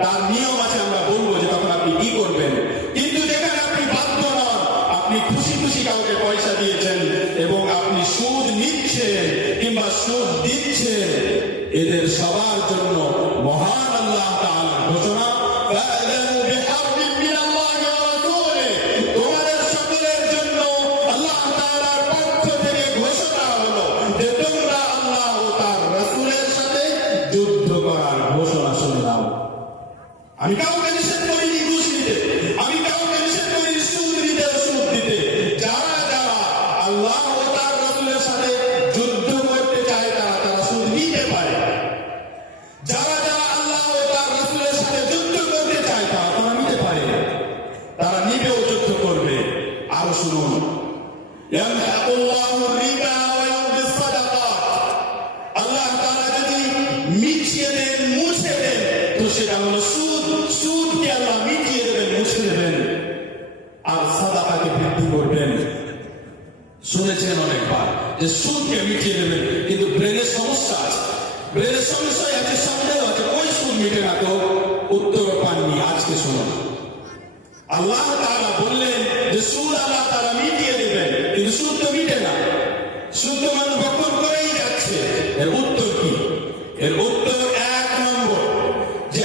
তার নিয়ম আছে, আমরা বলবো যে তখন আপনি কি করবেন। কিন্তু যেখানে আপনি বাধ্য নন, আপনি খুশি খুশি কাউকে পয়সা দিয়েছেন এবং আপনি সুদ নিচ্ছেন কিংবা সুদ দিচ্ছেন, এদের সবার জন্য মহান আল্লাহ তাআলার ঘোষণা, ফাআযানু বিহারবিন মিনাল্লাহি ওয়া রাসূলিহি। তোমাদের সকলের জন্য আল্লাহ তাআলার পক্ষ থেকে ঘোষণা হলো যে তোমরা আল্লাহ ও তার রাসূলের সাথে যুদ্ধ করার ঘোষণা শুনে নাও। আমি কাউকে নিষেধ করিনি ঘুষ দিতে, আমি কাউকে নিষেধ করিনি সুদ দিতে ও সুদ দিতে। যারা যারা আল্লাহ ও তার রাসূলের সাথে যুদ্ধ করতে চায়, তারা সুদ নিতে পারে। যারা যারা আল্লাহ ও তার রাসূলের সাথে যুদ্ধ করতে চায়, তারা নিতে পারে, তারা নিবেও, যুদ্ধ করবে। আরো শুনুন, ইয়ামহাকুল্লাহু রিবা ওয়া ইউরবিস সাদাকাত। আল্লাহ তাআলা যদি মিটিয়ে দেন, মুছে দেন, তো সেটা হলো সুদ। সুদকে আল্লাহ মিটিয়ে দেবেন, মুছে দেবেন, আর সাদাকাকে বৃদ্ধি করবেন। শুনেছেন অনেকবার যে সুদকে মিটিয়ে দেবেন, কিন্তু ব্রেনের সমস্যা আছে, ব্রেনের সমস্যায় আছে, সন্দেহ আছে, ওই সুদ মিটে না, তো উত্তর পাননি। আজকে শুনুন, আল্লাহ তাআলা বললেন যে সুদ আল্লাহ তাআলা মিটিয়ে দেবেন, কিন্তু সুদ তো মিটে না, সুদ তো মানুষ ভক্ষণ করেই যাচ্ছে। এর উত্তর কি? এর উত্তর 1 নম্বর, যে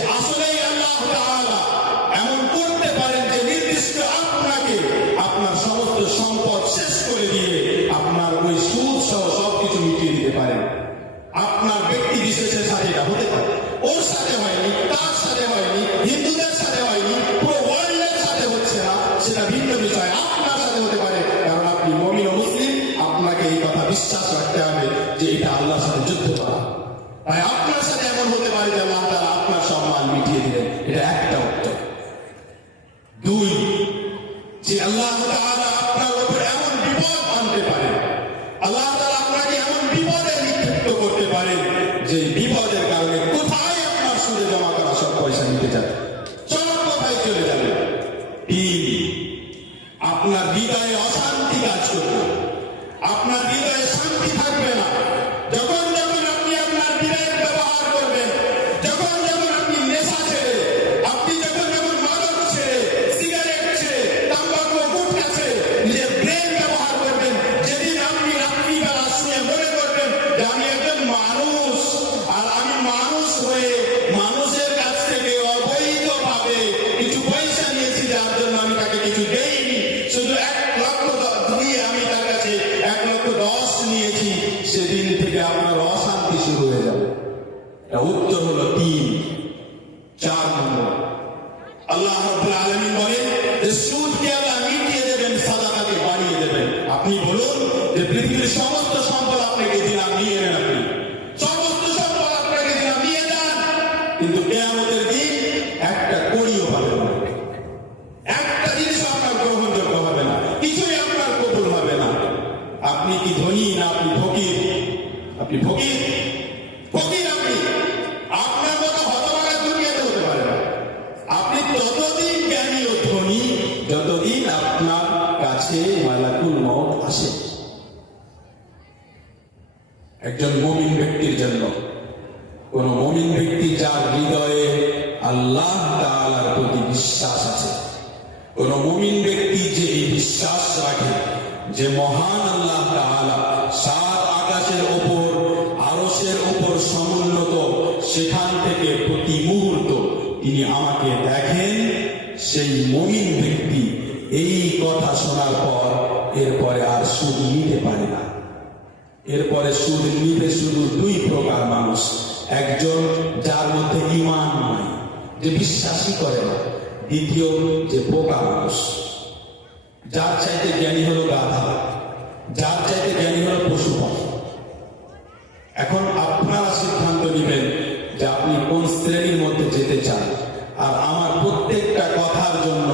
তাই আপনার সাথে এমন হতে পারে যে আল্লাহ তাআলা আপনার সম্মান মিটিয়ে দিলেন। এটা একটা উত্তর। দুই, যে আল্লাহ তাআলা আপনার উপর এমন বিপদ আনতে পারে, আল্লাহ তাআলা আপনাকে এমন বিপদে নিক্ষিপ্ত করতে পারে যে বিপদের কারণে কোথায় আপনার সুদে জমা করা সব পয়সা নিতে যাবে, সব কোথায় চলে যাবে। তিন, আপনার হৃদয়ে অশান্তি কাজ করবে, আপনার হৃদয়ে শান্তি থাকবে না। যখন যখন আপনি আপনার বিবেক ব্যবহার করবেন, যখন যখন আপনি নেশা ছেড়ে, আপনি যখন যখন মাদক ছেড়ে, সিগারেট ছেড়ে, তাম্বাকু, গুটখা ছেড়ে নিজের ব্রেন ব্যবহার করবেন, যেদিন আপনি রাত্রিবেলা শুয়ে মনে করবেন যে আমি একজন মানুষ, আর আমি মানুষ হয়ে মানুষের কাছ থেকে অবৈধভাবে কিছু পয়সা নিয়েছি, যার জন্য আমি তাকে কিছু দেইনি, শুধু 1,00,000 দিয়ে আমি তার কাছে 1,10,000 নিয়েছি, সেদিন থেকে আপনার অশান্তি শুরু হয়ে যাবে। উত্তর হলো 3। 4 নম্বর, আল্লাহ রাব্বুল আলামিন বলেন যে সুদকে আল্লাহ মিটিয়ে দেবেন, সাদাকাকে বাড়িয়ে দেবেন। আপনি বলুন যে পৃথিবীর সমস্ত সম্পদ আপনাকে দিলাম, নিয়ে নেন, আপনি সমস্ত সম্পদ আপনাকে দিলাম, নিয়ে যান, কিন্তু কিয়ামতের দিন একটা কড়িও পাবেন না, একটা জিনিস আপনার গ্রহণযোগ্য হবে না, কিছুই আপনার কবুল হবে না। আপনি কি ধনী না আপনি ফকির? আপনি ফকির, ফকির আপনি। আপনার মতো হতভাগা দুনিয়াতে হতে পারে না। আপনি ততদিন জ্ঞানী ও ধনী যতদিন আপনার কাছে মালাকুল মউত আসে। একজন মুমিন ব্যক্তির জন্য, কোন মুমিন ব্যক্তি যার হৃদয়ে আল্লাহ তাআলার প্রতি বিশ্বাস আছে, কোন মুমিন ব্যক্তি যে এই বিশ্বাস রাখে যে মহান আল্লাহ তাআলা 7 আকাশের উপর, আরশের উপর সমুন্নত, সেখান থেকে প্রতি মুহূর্ত তিনি আমাকে দেখেন, সেই মুমিন ব্যক্তি এই কথা শোনার পর এরপরে আর সুদ নিতে পারে না। এরপরে সুদ নিতে শুধু 2 প্রকার মানুষ। একজন যার মধ্যে ঈমান নাই, যে বিশ্বাসই করে না। দ্বিতীয়, যে বোকা মানুষ, যার চাইতে জ্ঞানী হলো গাধা, যার চাইতে জ্ঞানী হলো পশু পাখি। এখন আপনারা সিদ্ধান্ত নেবেন যে আপনি কোন শ্রেণীর মধ্যে যেতে চান। আর আমার প্রত্যেকটা কথার জন্য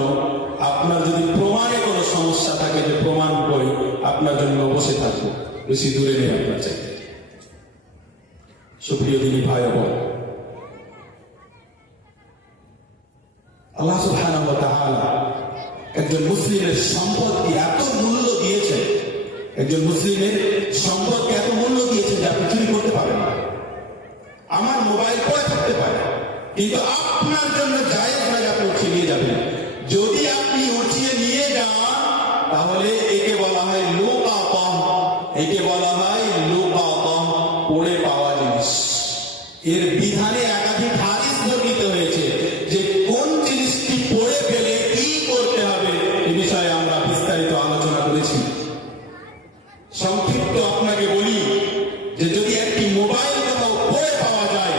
আপনার যদি প্রমাণে কোনো সমস্যা থাকে, যে প্রমাণ করে আপনার জন্য বসে থাকবো, বেশি দূরে নেই আপনার চাইতে। সুপ্রিয় দিনী ভাই ও বোন, আল্লাহ সুবহানাহু ওয়া তাআলা একজন মুসলিমের সম্পদকে এত মূল্য দিয়েছেন, একজন মুসলিমের সম্পদকে এত মূল্য দিয়েছেন যে আপনি চুরি করতে পারেন না। আমার মোবাইল পড়ে থাকতে পারে, কিন্তু আপনার জন্য জায়েজ নয় আপনি উঠিয়ে নিয়ে যাবেন। যদি আপনি উঠিয়ে নিয়ে যান তাহলে একে বলা হয় লুকাতা, একে বলা হয় লুকাতা, পড়ে পাওয়া জিনিস। এর বিধানে একাধিক হাদিস বর্ণিত হয়েছে যে কোন জিনিসটি পড়ে পেলে কি করতে হবে, এ বিষয়ে আমরা বিস্তারিত আলোচনা করেছি। সংক্ষিপ্ত আপনাকে বলি যে যদি একটি মোবাইল কোথাও পড়ে পাওয়া যায়,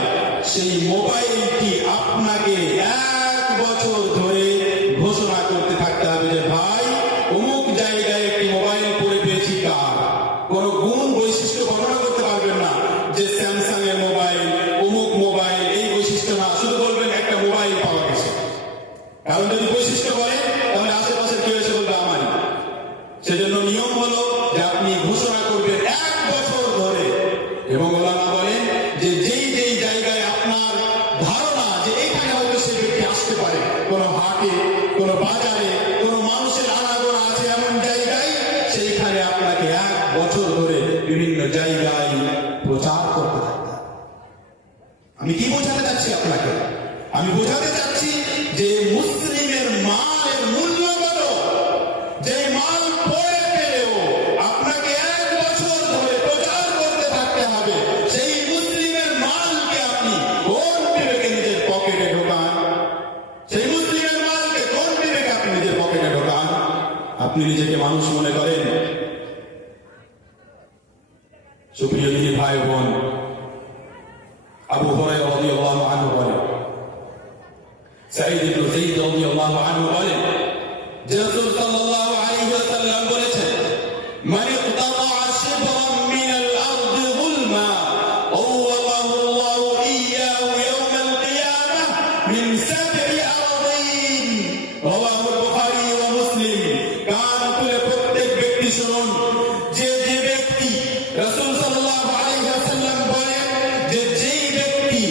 সেই মোবাইলটি আপনাকে 1 বছর ধরে ঘোষণা করতে থাকতে হবে যে ভাই, অমুক জায়গায় একটি মোবাইল পড়ে পেয়েছি। কার কোনো গুণ বৈশিষ্ট্য বর্ণনা করতে পারবেন না যে স্যামসাং এর মোবাইল, অমুক মোবাইল, এই বৈশিষ্ট্য না, শুধু বলবেন একটা মোবাইল পাওয়া গেছে। কারণ যদি বৈশিষ্ট্য বলেন তাহলে আশেপাশের কেউ এসে বলবে আমারই। সেজন্য নিয়ম হলো যে আপনি ঘোষণা করবেন 1 বছর ধরে। এবং ওলামা বলেন যে যেই যেই জায়গায় আপনার ধারণা যে এখানে হয়তো সে ব্যক্তি আসতে পারে, কোনো হাটে, কোনো বাজারে, কোনো মানুষের আনাগোনা আছে, এমন জায়গায় সেইখানে আপনাকে 1 বছর ধরে বিভিন্ন জায়গায় প্রচার করতে থাকতে হবে। আমি কি বোঝাতে চাচ্ছি আপনাকে? আমি বোঝাতে চাচ্ছি যে মুসলিমের মালের মূল্য কত, যে মাল পড়ে পেলেও আপনাকে 1 বছর ধরে প্রচার করতে থাকতে হবে। সেই মুসলিমের মালকে আপনি কোন বিবেকে নিজের পকেটে ঢোকান? সেই মুসলিমের মালকে কোন বিবেকে আপনি নিজের পকেটে ঢোকান? আপনি নিজেকে মানুষ মনে করেন? সুপ্রিয় দিনী ভাই বোন, আবু হুরায়রা রাদিয়াল্লাহু আনহু বলেন, সাঈদ ইবনে যায়েদ রাদিয়াল্লাহু আনহু বলেন যে রাসূল সাল্লাল্লাহু আলাইহি ওয়াসাল্লাম বলেছেন, মান ইকতাতা শিবরান মিনাল আরদি যুলমা আওয়ালাহু আল্লাহ من سبع أراضين رواه البخاري ومسلم কান খুলে প্রত্যেক ব্যক্তি শুনুন যে যে ব্যক্তি রাসূল সাল্লাল্লাহু আলাইহি ওয়াসাল্লাম বলেন যে যেই ব্যক্তি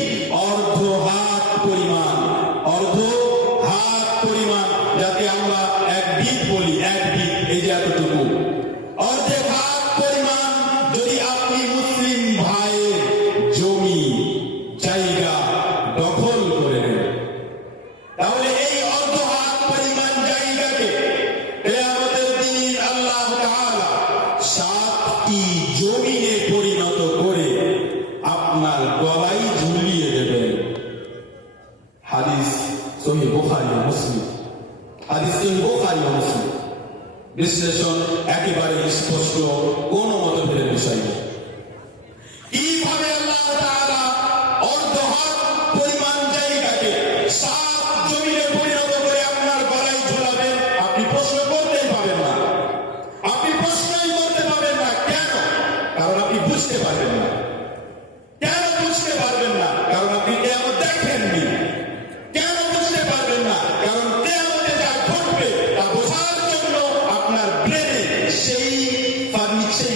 অর্ধ হাত পরিমাণ যাতে আমরা এক বিট বলি এক বিট এই যে এতটুকু অর্ধেক হাত পরিমাণ যদি আপনি মুসলিম ভাইয়ের জমি জায়গা দখল করে নেন তাহলে এই অর্ধ হাত পরিমাণ জায়গাকে কিয়ামতের দিন আল্লাহ তাআলা 7টি জমিনে পরিণত করে আপনার গলায় ঝুলিয়ে দেবেন হাদিস সহিহ বুখারী ও মুসলিম হাদিস সহিহ বুখারী ও মুসলিম বিশ্লেষণ একেবারে স্পষ্ট কোনো মতভেদের বিষয় নেই কিভাবে আল্লাহ তাআলা অর্ধ হাত পরিমাণ জায়গাকে 7 জমিনে পরিণত করে আপনার গলায় ঝুলাবেন আপনি প্রশ্ন করতেই পাবেন না আপনি প্রশ্নই করতে পাবেন না কেন কারণ আপনি বুঝতে পারবেন না কেন বুঝতে পারবেন না কারণ আপনি কিয়ামত দেখেননি কেন বুঝতে পারবেন না কারণ কিয়ামতে যা ঘটবে তা বোঝার জন্য আপনার ব্রেনে সেই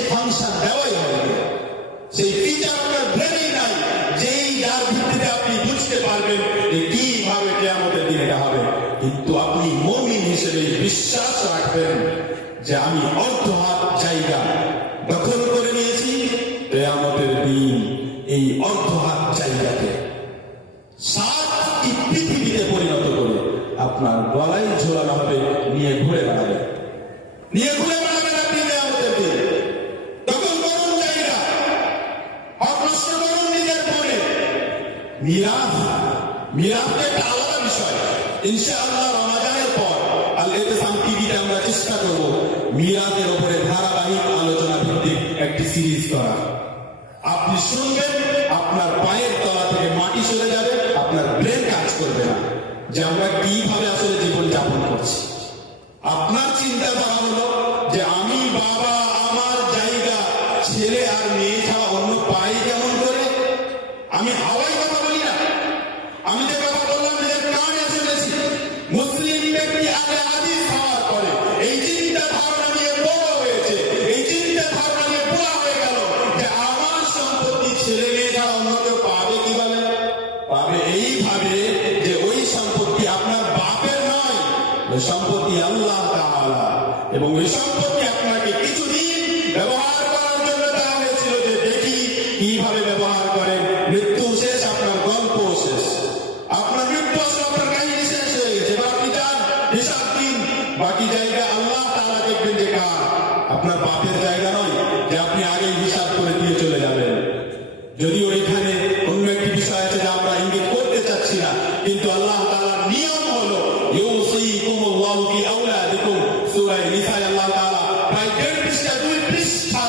ফাংশন দেওয়াই হবে সেই ফিচার আপনার ব্রেনেই নাই যেই যার ভিত্তিতে আপনি বুঝতে পারবেন যে কিভাবে কিয়ামতের দিন এটা হবে কিন্তু আপনি মুমিন হিসেবে বিশ্বাস রাখবেন যে আমি অর্ধ হাত জায়গা দখল করে নিয়েছি কিয়ামতের দিন এই অর্ধ হাত জায়গাকে 7টি পৃথিবীতে পরিণত করে আপনার গলায় ঝোলানো হবে নিয়ে ঘুরে বেড়াবেন আপনি কিয়ামতের দিন দখল করুন জায়গা প্রশ্ন করুন নিজের মনে মিরাথ একটা আলাদা বিষয় ইনশাআল্লাহ রমাজানের পর আল ইতিসাম টিভিতে আমরা চেষ্টা করব মিরাথের উপরে ধারাবাহিক আলোচনা ভিত্তিক একটি সিরিজ করা আপনি শুনবেন আপনার পায়ের তলা থেকে মাটি সরে যাবে আপনার ব্রেন কাজ করবে না যে আমরা কিভাবে আসলে জীবন যাপন করছি আপনার চিন্তাধারা হলো যে আমি বাবা আমার জায়গা ছেলে আর মেয়ে ছাড়া অন্য পাই কেমন করে আমি হাওয়াই কথা বলি না আমি যে কথা বললাম নিজের কানে শুনেছি মুসলিম ব্যক্তি আগে হাদিস হওয়ার পরে এই চিন্তা ধারণা নিয়ে বড় হয়েছে এই চিন্তা ধারণা নিয়ে বুড়া হয়ে গেল যে আমার সম্পত্তি ছেলে মেয়ে ছাড়া অন্য কেউ পাবে কিভাবে পাবে এইভাবে যে ওই সম্পত্তি আপনার বাপের নয় ওই সম্পত্তি আল্লাহ তাআলা এবং ওই সম্পত্তি আপনাকে কিছুদিন ব্যবহার করার জন্য দেওয়া হয়েছিল যে দেখি কিভাবে ব্যবহার করেন মৃত্যু শেষ আপনার গল্প শেষ আপনার মৃত্যু আসলে আপনার কাহিনী শেষ হয়ে গেছে এবার আপনি যান হিসাব দিন বাকি জায়গা আল্লাহ তাআলা দেখবেন যে কার আপনার বাপের জায়গা নয় যে আপনি আগেই হিসাব করে দিয়ে চলে যাবেন যদিও এখানে অন্য একটি বিষয় আছে যা আমরা ইঙ্গিত করতে চাচ্ছি না কিন্তু আল্লাহ তাআলার নিয়ম হলো ইউসিকুমুল্লাহু ফি আওলাদিকুম সূরা নিসায় আল্লাহ তাআলা প্রায় 2 পৃষ্ঠা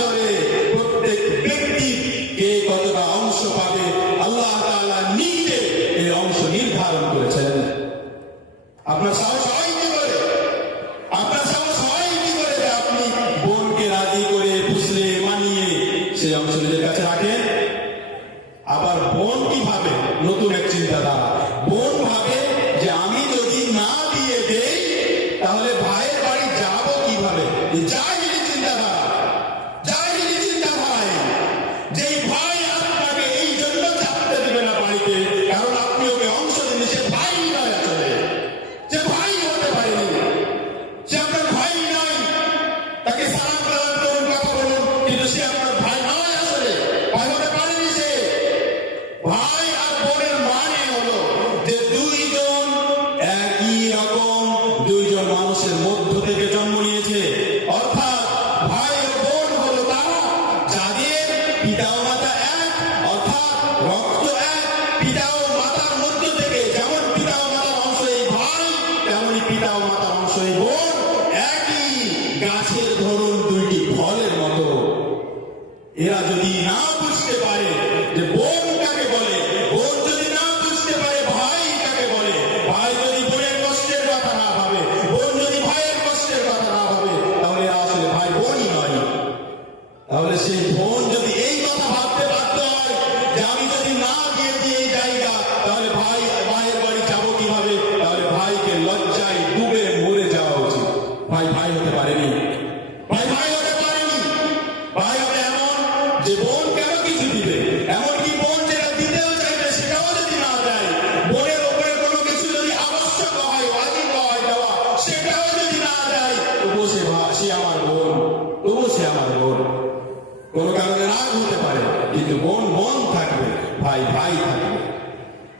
ধরে প্রত্যেক ব্যক্তি কে কতটা অংশ পাবে আল্লাহ তাআলা নিজে এই অংশ নির্ধারণ করেছেন আপনার সাহস হয় কি করে যে আপনি বোনকে রাজি করে পুষলে মানিয়ে সেই অংশ নিজের কাছে রাখেন আবার বোন কি ভাবে নতুন এক চিন্তাধারা বোন ভাবে যে আমি যদি না দিয়ে দেই তাহলে ভাইয়ের বাড়ি যাব কিভাবে জাহিলি চিন্তাধারায় যেই ভাই আপনাকে এই জন্য চাপতে দেবে না বাড়িতে কারণ আপনি ওকে অংশ দিলে সে ভাই নয় আসলে সে ভাই হতে পারেনি সে আপনার ভাই নয় তাকে সালাম করুন কথা বলুন কিন্তু সে আপনার ভাই নয় আসলে ভাই হতে পারেনি সে ভাই আর বোনের মানে হলো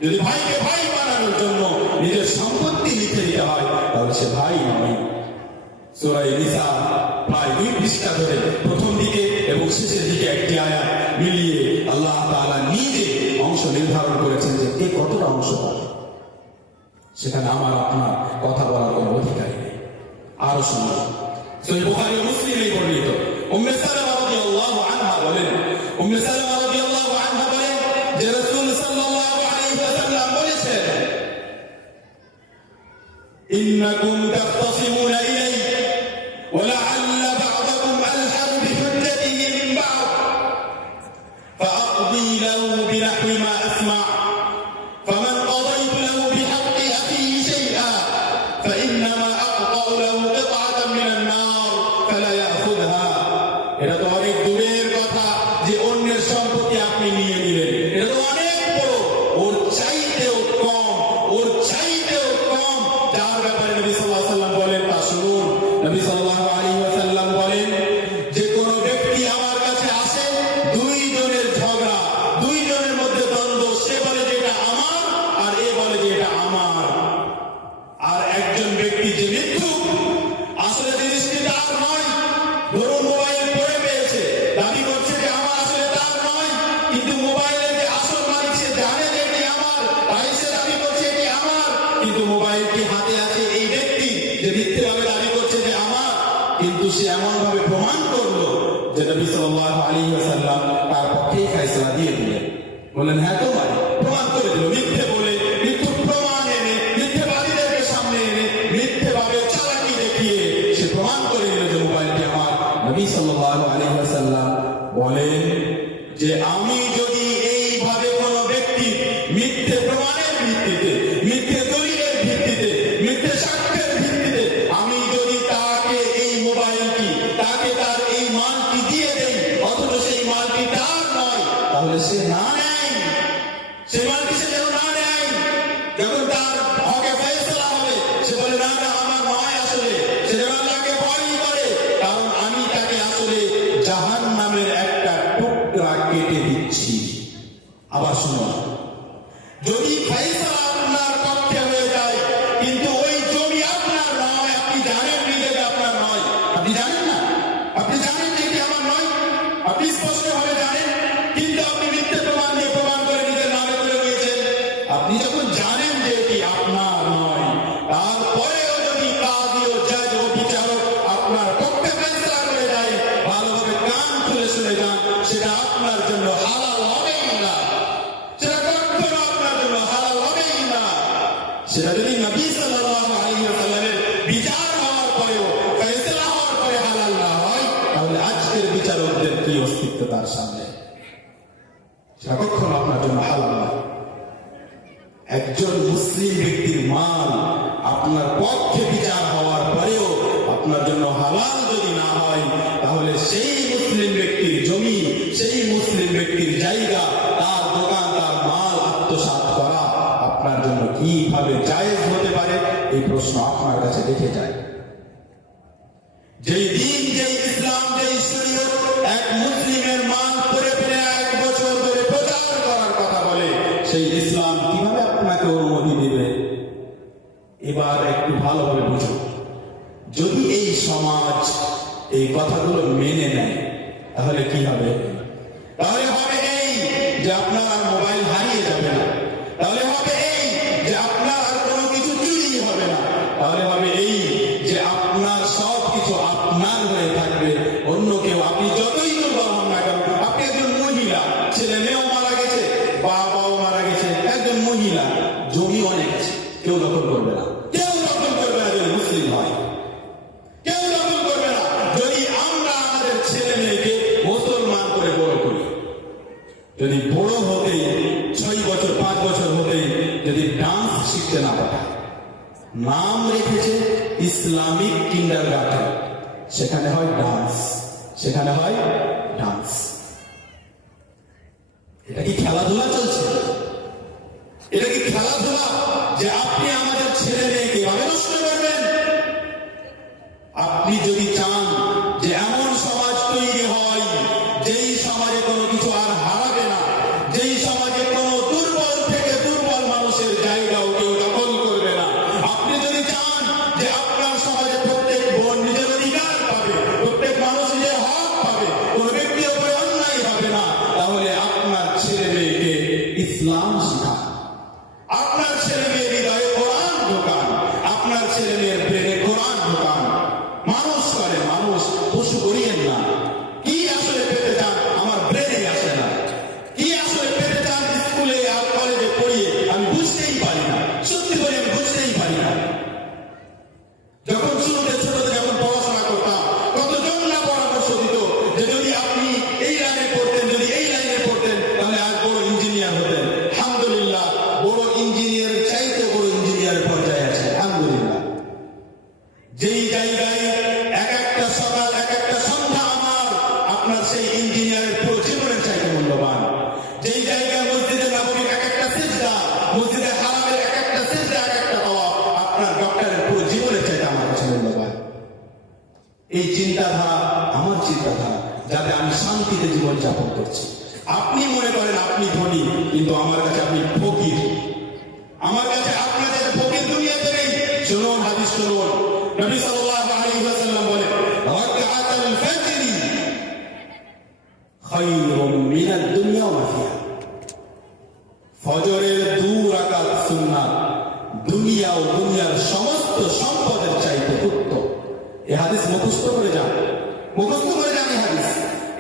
যদি ভাইকে ভাই বানানোর জন্য নিজের সম্পত্তি লিখে দিতে হয় তাহলে সে ভাই নয়। সূরা নিসা প্রায় 2 পৃষ্ঠা ধরে প্রথম দিকে এবং শেষের দিকে একটি আয়াত মিলিয়ে আল্লাহ তাআলা নিজে অংশ নির্ধারণ করেছেন যে কে কতটা অংশ পাবে। সেখানে আমার আপনার কথা বলার কোনো অধিকার নেই। আরো শুনুন, সহিহ বুখারী ও মুসলিমে বর্ণিত উম্মে সালামা রাদিয়াল্লাহু আনহা বলেন, উম্মে সালামা রাদিয়াল্লাহু আনহা বলেন যে রাসূল সাল্লাল্লাহু আলাইহি ওয়াসাল্লাম বলেছেন, ইন্নাকুম তাখতাসিমুনা ইলাই ওয়া লাআল্লা বা'দাকুম আলহাম বিহুজ্জাতিহি মিন বা'দ ফাআকদি লাহু বিনাহwi মা আসমা' ফামান قضيت له بحق أخيه شيئا فإنما أقطع له قطعة من النار فلا يأخذها। এটা তো অনেক দূরের কথা যে অন্যের সম্পত্তি আপনি নিয়ে নিলেন, এটা তো অনেক বড়, ওর চাইতেও কম, ওর চাইতেও কম যার ব্যাপারে নবী সাল্লাল্লাহু আলাইহি ওয়াসাল্লাম বলেন তা শুনুন। নবী সাল্লাল্লাহু আলাইহি ওয়াসাল্লাম বলেন যে কোন ব্যক্তি আমার কাছে আসে, দুই জনের ঝগড়া, দুই জনের মধ্যে দ্বন্দ্ব, সে বলে যে এটা আমার আর এ বলে যে এটা আমার, আর একজন ব্যক্তি যে মিথ্যুক, আসলে জিনিসটি তার নয়, ধরুন মোবাইল পড়ে পেয়েছে, দাবি করছে যে আমার, আসলে তার নয়, কিন্তু মোবাইলের যে আসল মালিক সে জানে যে এটি আমার, তাই সে দাবি করছে এটি আমার, কিন্তু মোবাইলটি হাতে আছে এই ব্যক্তি যে মিথ্যেভাবে দাবি করছে যে আমার, কিন্তু সে এমন ভাবে প্রমাণ করলো যে নবী সাল্লাল্লাহু আলাইহি ওয়াসাল্লাম তার পক্ষেই ফয়সালা দিয়ে দিলেন, বললেন হ্যাঁ তোমার, প্রমাণ করে দিল, মিথ্যে বলে, মিথ্যুক প্রমাণ এনে, মিথ্যেবাদীদেরকে সামনে এনে, মিথ্যেভাবে চালাকি দেখিয়ে সে প্রমাণ করে দিল যে মোবাইলটি আমার। নবী সাল্লাল্লাহু আলাইহি ওয়াসাল্লাম বলেন যে আমি যদি এইভাবে কোন ব্যক্তি মিথ্যে প্রমাণের ভিত্তিতে, মিথ্যে দলিলের ভিত্তিতে, মিথ্যে সাক্ষ্যের ভিত্তিতে আমি যদি তাকে এই মোবাইলটি, তাকে তার এই মালটি দিয়ে দেই, অথচ সেই মালটি তার নয়, তাহলে সে না নেয়, সেই মালটি সে যেন না নেয়, যখন তার হকে ফয়সালা হবে সে বলে না না আমার নয়, আসলে সে যেন আল্লাহকে ভয় করে, কারণ আমি তাকে আসলে জাহান্নামের একটা টুকরা কেটে দিচ্ছি। আবার শুনুন, যদি ফয়সালা আপনার পক্ষে হয়ে যায় কিন্তু ওই জমি আপনার নয়, আপনি জানেন নিজেকে আপনার নয়, আপনি জানেন না, আপনি জানেন যে এটি আমার নয়, আপনি স্পষ্টভাবে জানেন, কিন্তু আপনি মিথ্যে প্রমাণ দিয়ে প্রমাণ করে নিজের নামে করে নিয়েছেন। আপনি যখন জানেন যে এটি আপনার নয়, তারপরেও যদি কাজী ও জজ ও বিচারক আপনার পক্ষে ফয়সালা করে যায়, ভালোভাবে কান খুলে শুনে যান, সেটা আপনার জন্য হালাল হবেই না, সেটা কখনো আপনার জন্য হালাল হবেই না। সেটা যদি নবী সাল্লাল্লাহু আলাইহি ওয়াসাল্লামের বিচার হওয়ার পরেও, ফয়সালা হওয়ার পরে হালাল না হয়, তাহলে আজকের বিচারকদের কি অস্তিত্ব তার সামনে? সেটা কখনো আপনার জন্য হালাল নয়। একজন মুসলিম ব্যক্তির মাল আপনার পক্ষে বিচার হওয়ার পরেও আপনার জন্য হালাল যদি না হয়, তাহলে সেই মুসলিম ব্যক্তির জমি, সেই মুসলিম ব্যক্তির জায়গা, তার দোকান, তার মাল আত্মসাৎ করা আপনার জন্য কিভাবে জায়েজ হতে পারে? এই প্রশ্ন আপনার কাছে দেখে যায়। যেই দিন, যেই ইসলাম, যেই শরীয়ত এক মুসলিমের মাল পরে ফেলে 1 বছর ধরে প্রচার করার কথা বলে, সেই ইসলাম কিভাবে আপনাকে অনুমতি দেবে? এবার একটু ভালোভাবে বুঝুন। যদি এই সমাজ এই কথাগুলো মেনে নেয় তাহলে কি হবে? তাহলে হবে এই যে আপনার আর মোবাইল হারিয়ে যাবে না, তাহলে হবে এই যে আপনার আর কোনো কিছু চুরি হবে না, তাহলে হবে এই যে আপনার সব কিছু আপনার হয়ে থাকবে, অন্য কেউ, আপনি যতই দুর্বল হন না কেন, আপনি একজন মহিলা, ছেলে মেয়েও মারা গেছে, বাবাও মারা গেছে, একজন মহিলা, জমি অনেক আছে, কেউ দখল করবে না, কেউ দখল করবে না যদি মুসলিম হয়, কেউ দখল করবে না যদি আমরা আমাদের ছেলে মেয়েকে মুসলমান করে বড় করি। যদি বড় হতেই 6 বছর 5 বছর হতেই যদি ডান্স শিখতে না পাঠায়, নাম রেখেছে ইসলামিক কিন্ডারগার্টেন, সেখানে হয় ডান্স, সেখানে হয় ডান্স। এটা কি খেলাধুলা চলছে? এটা কি খেলাধুলা যে আপনি আমাদের ছেলে মেয়েকে এভাবে নষ্ট করবেন? আপনি যদি চান যে এমন সমাজ তৈরি হয় যেই সমাজে কোনো কিছু আর হারাবে না, যেই সমাজে কোনো দুর্বল থেকে দুর্বল করিয়েন না। কি আসলে পেতে চান আমার ব্রেনে আসে না। কি আসলে পেতে চান স্কুলে আর কলেজে পড়িয়ে আমি বুঝতেই পারি না। সত্যি করে আমি বুঝতেই পারি না। যখন শুরুতে ছোটতে যখন পড়াশোনা করতাম কতজন না পরামর্শ দিত যে যদি আপনি এই লাইনে পড়তেন, যদি এই লাইনে পড়তেন তাহলে আজ বড় ইঞ্জিনিয়ার হতেন। আলহামদুলিল্লাহ, বড় ইঞ্জিনিয়ার চাইতে বড় ইঞ্জিনিয়ারের পর্যায়ে আছে। আলহামদুলিল্লাহ। যেই জায়গায় এক একটা সকাল এক একটা সন্ধ্যা আমার আপনার সেই ইঞ্জিনিয়ারের পুরো জীবনের চাইতে মূল্যবান। যেই জায়গায় মসজিদে নববীর এক একটা সিজদা, মসজিদে হারামের এক একটা সিজদা, এক একটা তাওয়াফ আপনার ডক্টরের পুরো জীবনের চাইতে আমার কাছে মূল্যবান। এই চিন্তাধারা আমার চিন্তাধারা, যাতে আমি শান্তিতে জীবন যাপন করছি। আপনি মনে করেন আপনি ধনী, কিন্তু আমার কাছে আপনি ফকির। আমার কাছে আপনার কাছে ফকির দুনিয়াতে নেই। শুনুন হাদিস শুনুন। নবী সাল্লাল্লাহু আলাইহি ওয়াসাল্লাম বলেন, রাকাতুল ফাজর খায়রুম মিনাদ দুনিয়া ওয়া মা ফিহা। ফজরের 2 রাকাত সুন্নাত দুনিয়া ও দুনিয়ার সমস্ত সম্পদের চাইতে উত্তম। এই হাদিস মুখস্থ করে যান, মুখস্থ করে যান এই হাদিস।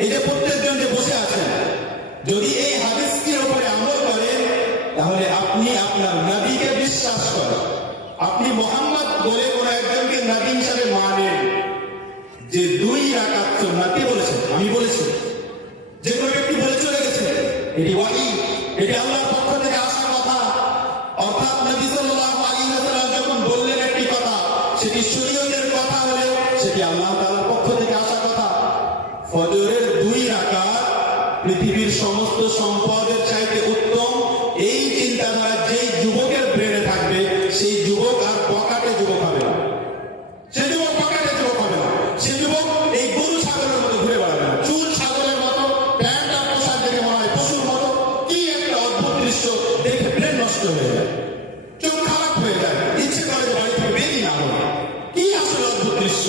এই যে প্রত্যেকজন যে বসে আছেন, যদি এই হাদিসটির উপরে আমল করেন তাহলে আপনি আপনার নবীকে বিশ্বাস করেন। আপনি মোহাম্মদ বলে কোন একজনকে নবী হিসাবে মানেন যে 2 রাকাত সুন্নাত। কে বলেছেন? আমি বলেছি। যে কোনো ব্যক্তি বলে চলে গেছে, এটি ওয়াহি, এটি আল্লাহর পক্ষ থেকে আসা কথা। অর্থাৎ নবী সাল্লাল্লাহু আলাইহি ওয়াসাল্লাম যখন বললেন একটি কথা, সেটি শরীয়তের কথা হলে সেটি আল্লাহ তাআলার পক্ষ থেকে আসা কথা। ফজরের 2 রাকাত পৃথিবীর সমস্ত সম্পদের চাইতে উত্তম। এই চিন্তাধারা যেই যুবকের ব্রেনে থাকবে, সেই যুবক আর পকেটে যুবক হবে না। সে যুবক পকেটে যুবক হবে না। সে যুবক এই গরু ছাগলের মতো ঘুরে বেড়াবে না। চুল ছাগলের মতো, প্যান্ট আর পোশাক দেখে মনে হয় পশুর মতো। কি একটা অদ্ভুত দৃশ্য দেখে ব্রেন নষ্ট হয়ে যায়, চোখ খারাপ হয়ে যায়, ইচ্ছে করে যে বাড়ি থেকে বেরিয়ে না হবে। কি আসলে অদ্ভুত দৃশ্য!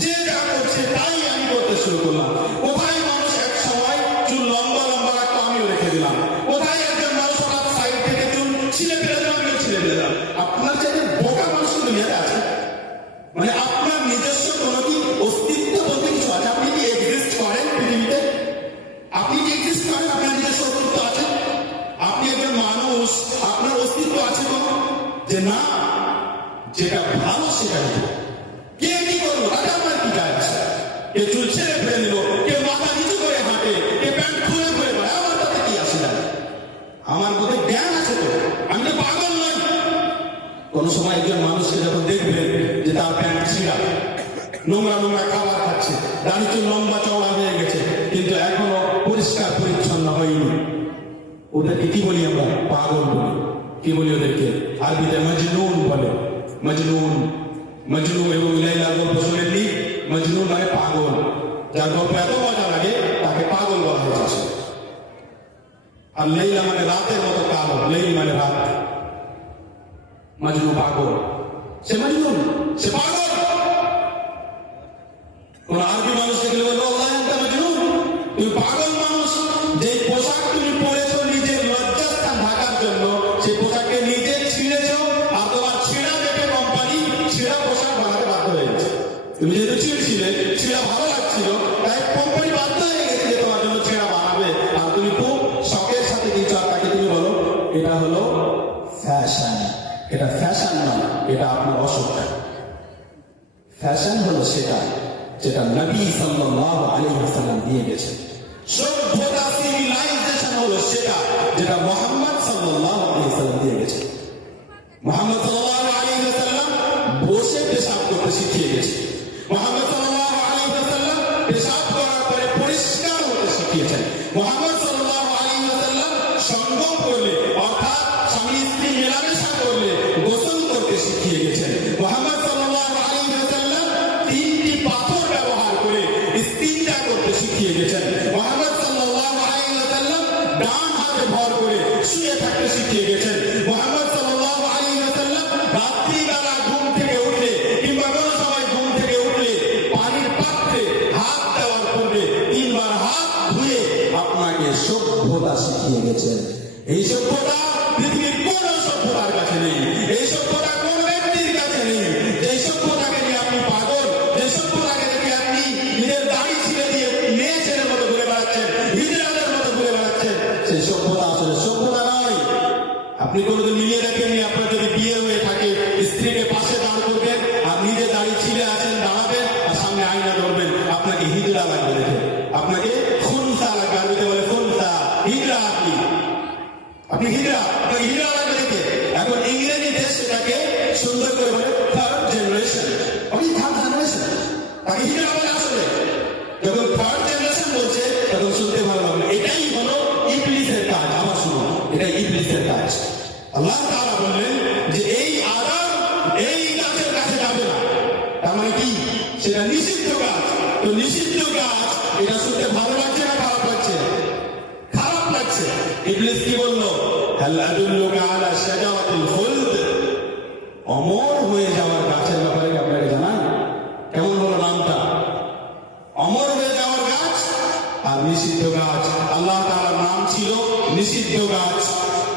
যে যা করছে তাই আমি করতে শুরু করলাম। কোথায় মানুষ এক সময় চুল লম্বা লম্বা রাখতো, আমিও রেখে দিলাম। কোথায় একজন মানুষ হঠাৎ সাইড থেকে চুল ছিঁড়ে ফেলে দিলাম, আমিও ছিঁড়ে ফেলে দিলাম। আপনার চাইতে বোকা মানুষ দুনিয়াতে আছে? মানে আপনার নিজস্ব কোনো কি অস্তিত্ব বলতে কিছু আছে? আপনি কি এক্সিস্ট করেন পৃথিবীতে? আপনি কি এক্সিস্ট করেন? আপনার নিজস্ব অস্তিত্ব আছে? আপনি একজন মানুষ, আপনার অস্তিত্ব আছে কোনো? যে না, যেটা ভালো সেটা নিব। কে কি করবো তাতে আপনার কি যায় আসে? কে চুল ছেড়ে ফেলে নিল, কে মাথা নিচু করে হাঁটে, কে প্যান্ট খুলে ঘুরে বেড়ায়, আমার তাতে কি আসে যায়? আমার মধ্যে জ্ঞান আছে তো, আমি তো পাগল নই। কোন সময় একজন মানুষকে যখন দেখবেন যে তার প্যান্ট ছিঁড়া, নোংরা নোংরা খাবার খাচ্ছে, দাড়ি চুল লম্বা চওড়া হয়ে গেছে, কিন্তু এখনো পরিষ্কার পরিচ্ছন্ন হয়নি, ওদেরকে কি বলি আমরা? পাগল বলি। কি বলি ওদেরকে? আরবিতে মজনুন বলে। মজনুন, মজনু এবং লাইলার গল্প শুনেননি? মজনু মানে পাগল। যার গল্প এত মজা লাগে তাকে পাগল বলা হয়েছে। আর লাইলা মানে রাতের মতো কালো, লাইল মানে রাত। মজনু পাগল, সে মজনুন, সে পাগল। কোন আরবি মানুষ দেখলে বলবো আল্লাহ আনতা মজনুন, তুমি পাগল মানুষ। যে পোশাক তুমি পরেছো নিজের লজ্জাস্থান ঢাকার জন্য, সেই পোশাককে নিজে ছিঁড়েছো, আর তোমার ছিঁড়া দেখে কোম্পানি ছিঁড়া পোশাক বানাতে বাধ্য হয়ে গেছে। তুমি যেহেতু ছিঁড়ছিলে, ছিঁড়া ভালো লাগছিল, তাই কোম্পানি বাধ্য হয়ে গেছে যে তোমার জন্য ছিঁড়া বানাবে। আর তুমি খুব শখের সাথে কিনছো, আর তাকে তুমি বলো এটা হলো ফ্যাশন। এটা ফ্যাশন নয়, এটা আপনার অসুখ। ফ্যাশন হলো সেটা যেটা নবী সাল্লাল্লাহু আলাইহি ওয়াসাল্লাম দিয়ে গেছেন। সভ্যতা, সিভিলাইজেশন হলো সেটা যেটা মুহাম্মদ সাল্লাল্লাহু আলাইহি ওয়াসাল্লাম দিয়ে গেছেন। মুহাম্মদ সাল্লাল্লাহু আলাইহি ওয়াসাল্লাম বসে পেশাব করতে শিখিয়ে গেছে। মুহাম্মদ সাল্লাল্লাহু আলাইহি ওয়াসাল্লাম পেশাব করার পরে পরিষ্কার হতে শিখিয়েছেন। মুহাম্মদ সাল্লাল্লাহু আলাইহি ওয়াসাল্লাম সঙ্গম করলে, অর্থাৎ স্বামী স্ত্রী মেলামেশা করলে গোসল করতে শিখিয়ে গেছেন। মুহাম্মদ সাল্লাল্লাহু আলাইহি ওয়াসাল্লাম 3টি পাথর ব্যবহার করে ইস্তিনজা করতে শিখিয়ে গেছেন। মুহাম্মদ সাল্লাল্লাহু আলাইহি ওয়াসাল্লাম ডান হাতে ভর করে শুয়ে থাকতে শিখিয়ে গেছেন। মুহাম্মদ সাল্লাল্লাহু আলাইহি ওয়াসাল্লাম রাত্রিবেলা ঘুম থেকে উঠলে কিংবা কোনো সময় ঘুম থেকে উঠলে পানির পাত্রে হাত দেওয়ার পূর্বে 3 বার হাত ধুয়ে আপনাকে সভ্যতা শিখিয়ে গেছেন। এই সভ্যতা পৃথিবীর কোন সভ্যতার কাছে নেই। এই সভ্যতা কোন ব্যক্তির কাছে নেই। যে সভ্যতাকে নিয়ে আপনি পাগল, যে সভ্যতাকে দেখে আপনি নিজের আপনি কোনোদিন মিলিয়ে দেখেননি? আপনার যদি বিয়ে হয়ে থাকে, স্ত্রীকে পাশে দাঁড় করবেন আর নিজে দাঁড়িয়ে ছিলে আছেন, দাঁড়াবেন আর সামনে আয়না ধরবেন, আপনাকে হিজড়া লাগবে দেখে, আপনাকে খুনসা লাগবে। আরবিতে বলে খুনসা, হিজড়া। আপনি হিজড়া, আপনাকে হিজড়া লাগবে দেখে। এখন ইংরেজি দেশ সেটাকে সুন্দর করে বলে থার্ড জেনারেশন। আপনি থার্ড জেনারেশন, তাকে হিজড়া বলে। আসলে যখন থার্ড জেনারেশন বলছে তখন শুনতে ভালো লাগলো। এটাই হলো ইবলিসের কাজ। আমার শুনুন, এটাই ইবলিসের কাজ। আল্লাহ তাআলা বললেন যে এই আদম এই গাছের কাছে যাবে না। তার মানে কি? সেটা নিষিদ্ধ গাছ। তো নিষিদ্ধ গাছ, এটা শুনতে ভালো লাগছে না খারাপ লাগছে? খারাপ লাগছে। ইবলিস কি বললো? হাল আদুল্লুকা আলা শাজারাতিল খুলদ, অমর হয়ে যাওয়ার গাছের ব্যাপারে কি আপনাকে জানান? কেমন হলো নামটা? অমর হয়ে যাওয়ার গাছ আর নিষিদ্ধ গাছ। আল্লাহ তাআলার নাম ছিল নিষিদ্ধ গাছ,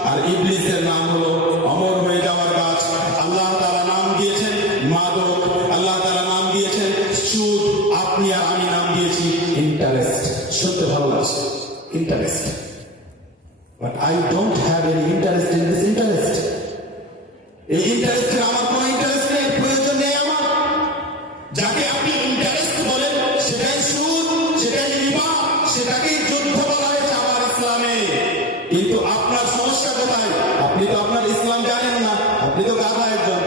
আর ইবলিসের নাম হলো অমর হয়ে যাওয়ার গাছ। আল্লাহ তাআলা নাম দিয়েছেন মাদক, আল্লাহ তাআলা নাম দিয়েছেন সুদ, আপনি আর আমি নাম দিয়েছি ইন্টারেস্ট। শুনতে ভালো লাগছে, interest. But I don't have any interest in this interest. এই ইন্টারেস্টের আমার কোনো ইন্টারেস্ট নেই, প্রয়োজন নেই আমার। যাকে আপনি ইন্টারেস্ট বলেন সেটাই সুদ, সেটাই রিবা, সেটাকেই যুদ্ধ বলা হয়েছে আমার ইসলামে। কিন্তু আপনার সমস্যা কোথায়? আপনি তো আপনার ইসলাম জানেন না। আপনি তো গাধা একজন,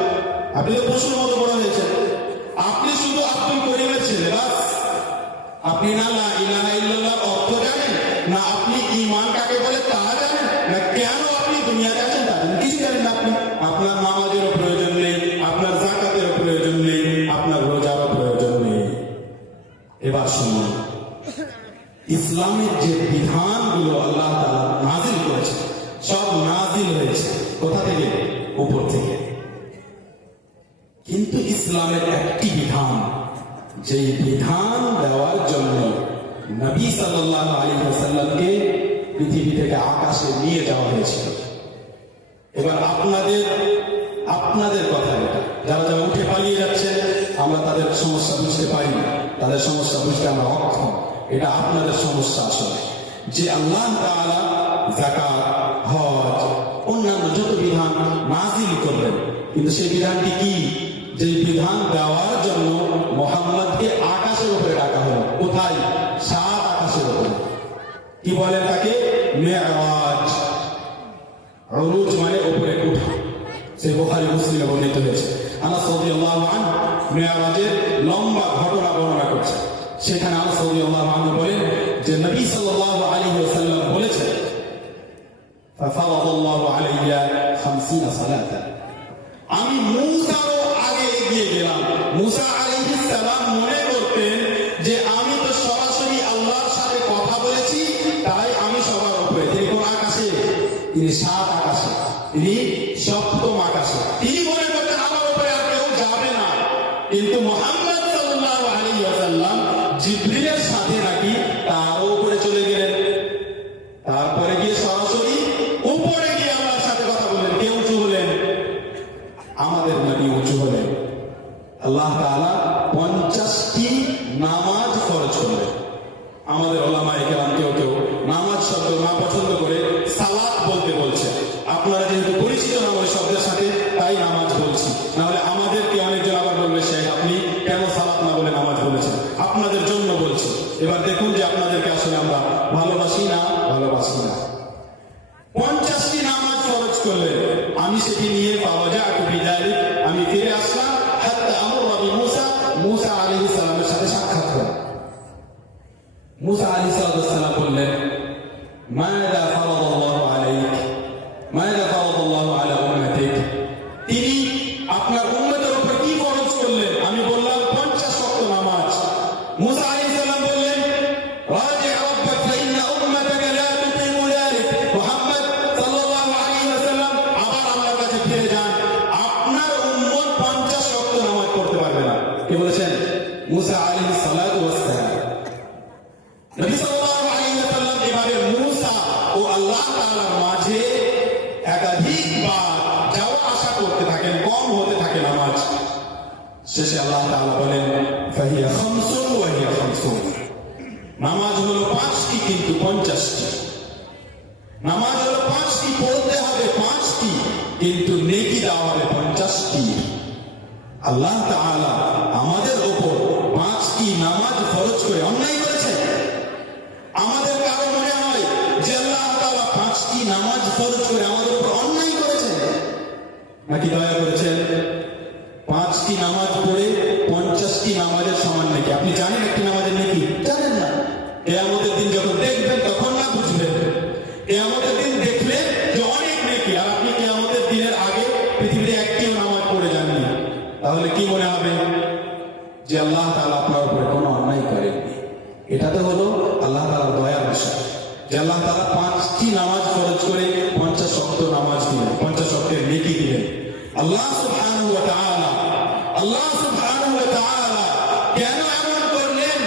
আপনি তো পশুর মতো বড় হয়েছেন। আপনি শুধু আব্দুল করিমের ছেলে, বাস। আপনি না লা ইলাহা ইল্লাল্লাহর অর্থ জানেন, না আপনি ঈমান কাকে বলে তা জানেন, না কেন আপনি দুনিয়াতে আছেন তা জানেন, কিছু জানেন না আপনি। আপনার নামাজেরও প্রয়োজন নেই, আপনার যাকাতেরও প্রয়োজন নেই, আপনার রোজারও প্রয়োজন নেই। এবার শুনুন, ইসলামের যে বিধানগুলো আল্লাহ তাআলা নাজিল করেছে, সব নাজিল হয়েছে কোথা থেকে? উপর থেকে। কিন্তু ইসলামের একটি বিধান, যেই বিধান দেওয়ার জন্য নবী সাল্লাল্লাহু আলাইহি ওয়াসাল্লামকে পৃথিবী থেকে আকাশে নিয়ে যাওয়া হয়েছিল। এবার আপনাদের কথা এটা, যারা যারা উঠে পালিয়ে যাচ্ছেন, আমরা তাদের সমস্যা বুঝতে পারি না, তাদের সমস্যা বুঝতে আমরা অক্ষম। এটা আপনাদের সমস্যা আসলে, যে আল্লাহ তাআলা যাকাত, হজ, অন্যান্য যত বিধান নাজিল করলেন, কিন্তু সেই বিধানটি কি? যে বিধান দেওয়ার জন্য মুহাম্মদকে আকাশের উপরে ডাকা হলো। কোথায়? 7 আকাশের উপরে। কি বলে তাকে? মেরাজ। উরুজ মানে উপরে ওঠা। সেই বুখারী মুসলিমে বর্ণিত হয়েছে। আনাস রাদিয়াল্লাহু আনহু মেরাজের লম্বা ঘটনা বর্ণনা করছে। সেখানে আনাস রাদিয়াল্লাহু আনহু বলেন যে নবী সাল্লাল্লাহু আলাইহি ওয়াসাল্লাম বলেছেন, ফাফারাদাল্লাহু আলাইয়া 50 সালাতান। আমি মুসারও আগে এগিয়ে গেলাম। মুসা আলাইহিস সালাম মনে করতেন যে আমি তো সরাসরি আল্লাহর সাথে কথা বলেছি, তাই আমি সবার উপরে। তিনি কোন আকাশে? তিনি 7 আকাশে, তিনি 7ম আকাশে। তিনি মনে করতেন আমার উপরে আর কেউ যাবে না। কিন্তু মুহাম্মদ সাল্লাল্লাহু আলাইহি ওয়াসাল্লাম জিবরিলের সাথে নাকি তার উপরে চলে গেলেন। তারপরে গিয়ে সরাসরি উপরে গিয়ে আল্লাহর সাথে কথা বললেন। কে উঁচু হলেন? আমাদের নবী উঁচু হলেন। আল্লাহ তাআলা 50টি নামাজ ফরজ করলেন। আমাদের ওলামায়ে কেরাম কেউ কেউ নামাজ শব্দ না পছন্দ করে সালাত বলতে বলছে। আপনারা যেহেতু পরিচিত না ওই শব্দের সাথে, তাই নামাজ বলছি। নাহলে আমাদেরকে অনেকজন আবার বলবে, শেখ আপনি কেন সালাত না বলে নামাজ বলেছেন? আপনাদের জন্য বলছি। এবার দেখুন যে আপনাদেরকে আসলে আমরা ভালোবাসি না ভালোবাসি না। 50টি নামাজ ফরজ করলেন। আমি সেটি নিয়ে আমি ফিরে আসলাম। মুসা আলাইহিস সালামের সাথে সাক্ষাৎ করেন। মুসা আলাইহিস সালাম বললেন, মাযা ফারাদাল্লাহু আলাইক, মাযা ফারাদাল্লাহু আলা উম্মাতিক। তিনি আপনার উম্মতের উপর কি ফরজ করলেন? আমি বললাম 50 ওয়াক্ত নামাজ। মুসা আলাইহিস সালাম বললেন, রাজি রাব্বাক ফা ইন্না উম্মাতাকা লা তুকিমু যালিক। মুহাম্মদ সাল্লাল্লাহু আলাইহি ওয়াসাল্লাম আবার আল্লাহর কাছে ফিরে যান, আপনার উম্মত 50 ওয়াক্ত নামাজ পড়তে পারবে না। কে বলেছেন? মুসা আলাইহিস সালাতু ওয়াস সালাম। নবী সাল্লাল্লাহু আলাইহি ওয়াসাল্লাম এবারে মুসা ও আল্লাহ তাআলার মাঝে একাধিকবার যাওয়া আসা করতে থাকেন, কম হতে থাকে নামাজ। শেষে আল্লাহ তাআলা বলেন, ফাহিয়া খামসুন ওয়া হিয়া খামসুন। নামাজ হলো 5টি কিন্তু 50টি। নামাজ হলো 5টি, পড়তে হবে 5টি, কিন্তু নেকি দেওয়া হবে 50টি। আল্লাহ তাআলা আমাদের উপর 5টি নামাজ ফরজ করে অন্যায় করেছেন। আমাদের কারো মনে হয় যে আল্লাহ তাআলা 5টি নামাজ ফরজ করে আমাদের উপর অন্যায় করেছেন নাকি দয়া করেছেন? 5টি নামাজ পড়ে 50টি নামাজের সমান নাকি? আপনি জানেন একটি নামাজের নাকি? জানেন না। কিয়ামতের দিন যখন দেখবেন তখন না বুঝবেন। কিয়ামতের দিন দেখলেন যে অনেক নাকি, আর আপনি কিয়ামতের দিনের আগে পৃথিবীতে একটিও নামাজ পড়ে যাননি, তাহলে কি মনে হবে? যে আল্লাহ তাআলা আপনার উপরে কোনো অন্যায় করেননি। এটা তো হলো আল্লাহ তাআলার দয়ার বিষয় যে আল্লাহ তাআলা 5টি নামাজ ফরজ করে 50 ওয়াক্ত নামাজ দিলেন, 50 ওয়াক্তের নেকি দিলেন। আল্লাহ সুবহানাহু ওয়া তাআলা কেন এমন করলেন?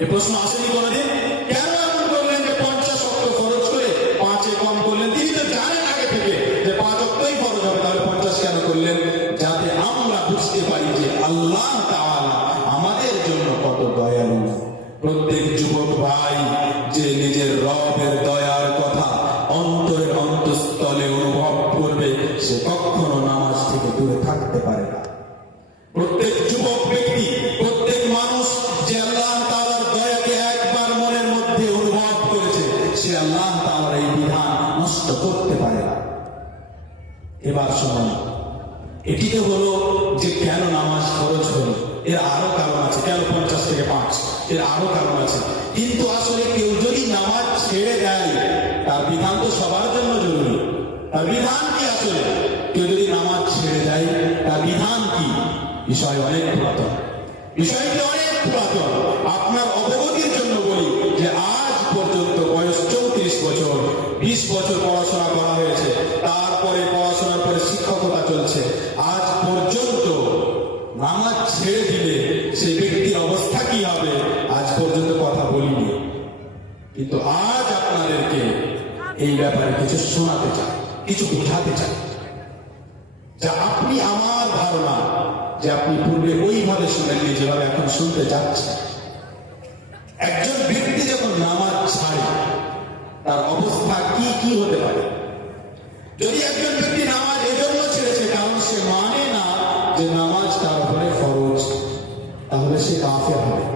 এই প্রশ্ন আসেনি কোনদিন? কেন এমন করলেন যে 50 ওয়াক্ত ফরজ করে 5-এ কম করলেন? তিনি তো জানেন আগে থেকে যে 5 ওয়াক্তই ফরজ হবে, তাহলে 50 কেন করলেন? যাতে আমরা বুঝতে পারি যে আল্লাহ তাআলা আমাদের জন্য কত দয়ালু। প্রত্যেক যুবক ভাই যে নিজের রবের দয়ার কথা অন্তরের অন্তঃস্থলে অনুভব করবে, সে কখনো নামাজ থেকে দূরে থাকতে পারে না। প্রত্যেক যুবক ব্যক্তি, প্রত্যেক মানুষ যে আল্লাহ তাআলার দয়াকে একবার মনের মধ্যে অনুভব করেছে, সে আল্লাহ তাআলার এই বিধান নষ্ট করতে পারে না। এবার শুনুন, এটি তো হলো যে কেন নামাজ ফরজ হলো। এর আরো কারণ আছে। কেন 50 থেকে 5? এর আরো কারণ আছে। কিন্তু আসলে কেউ যদি নামাজ ছেড়ে দেয়, তার বিধান তো সবার জন্য জরুরি। তার বিধান কি? আসলে কেউ যদি নামাজ ছেড়ে দেয়, তার বিধান কি? বিষয় অনেক পুরাতন, বিষয়টি অনেক পুরাতন। আপনার অবগতির জন্য বলি যে আজ পর্যন্ত বয়স 34 বছর, 20 বছর পড়াশোনা করা হয়েছে, তারপরে পড়াশোনার পরে শিক্ষকতা চলছে। আজ পর্যন্ত নামাজ ছেড়ে দিলে সেই ব্যক্তির অবস্থা কি হবে আজ পর্যন্ত কথা বলিনি। কিন্তু আজ আপনাদেরকে এই ব্যাপারে কিছু শোনাতে চাই, কিছু বোঝাতে চাই, যা আপনি আমার ধারণা যে আপনি পূর্বে ওইভাবে শুনেননি যেভাবে এখন শুনতে যাচ্ছে। একজন ব্যক্তি যখন নামাজ ছাড়ে, তার অবস্থা কি কি হতে পারে? যদি একজন ব্যক্তি নামাজ এজন্য ছেড়েছে কারণ সে মানে না যে নামাজ তার উপরে ফরজ, তাহলে সে কাফের হবে।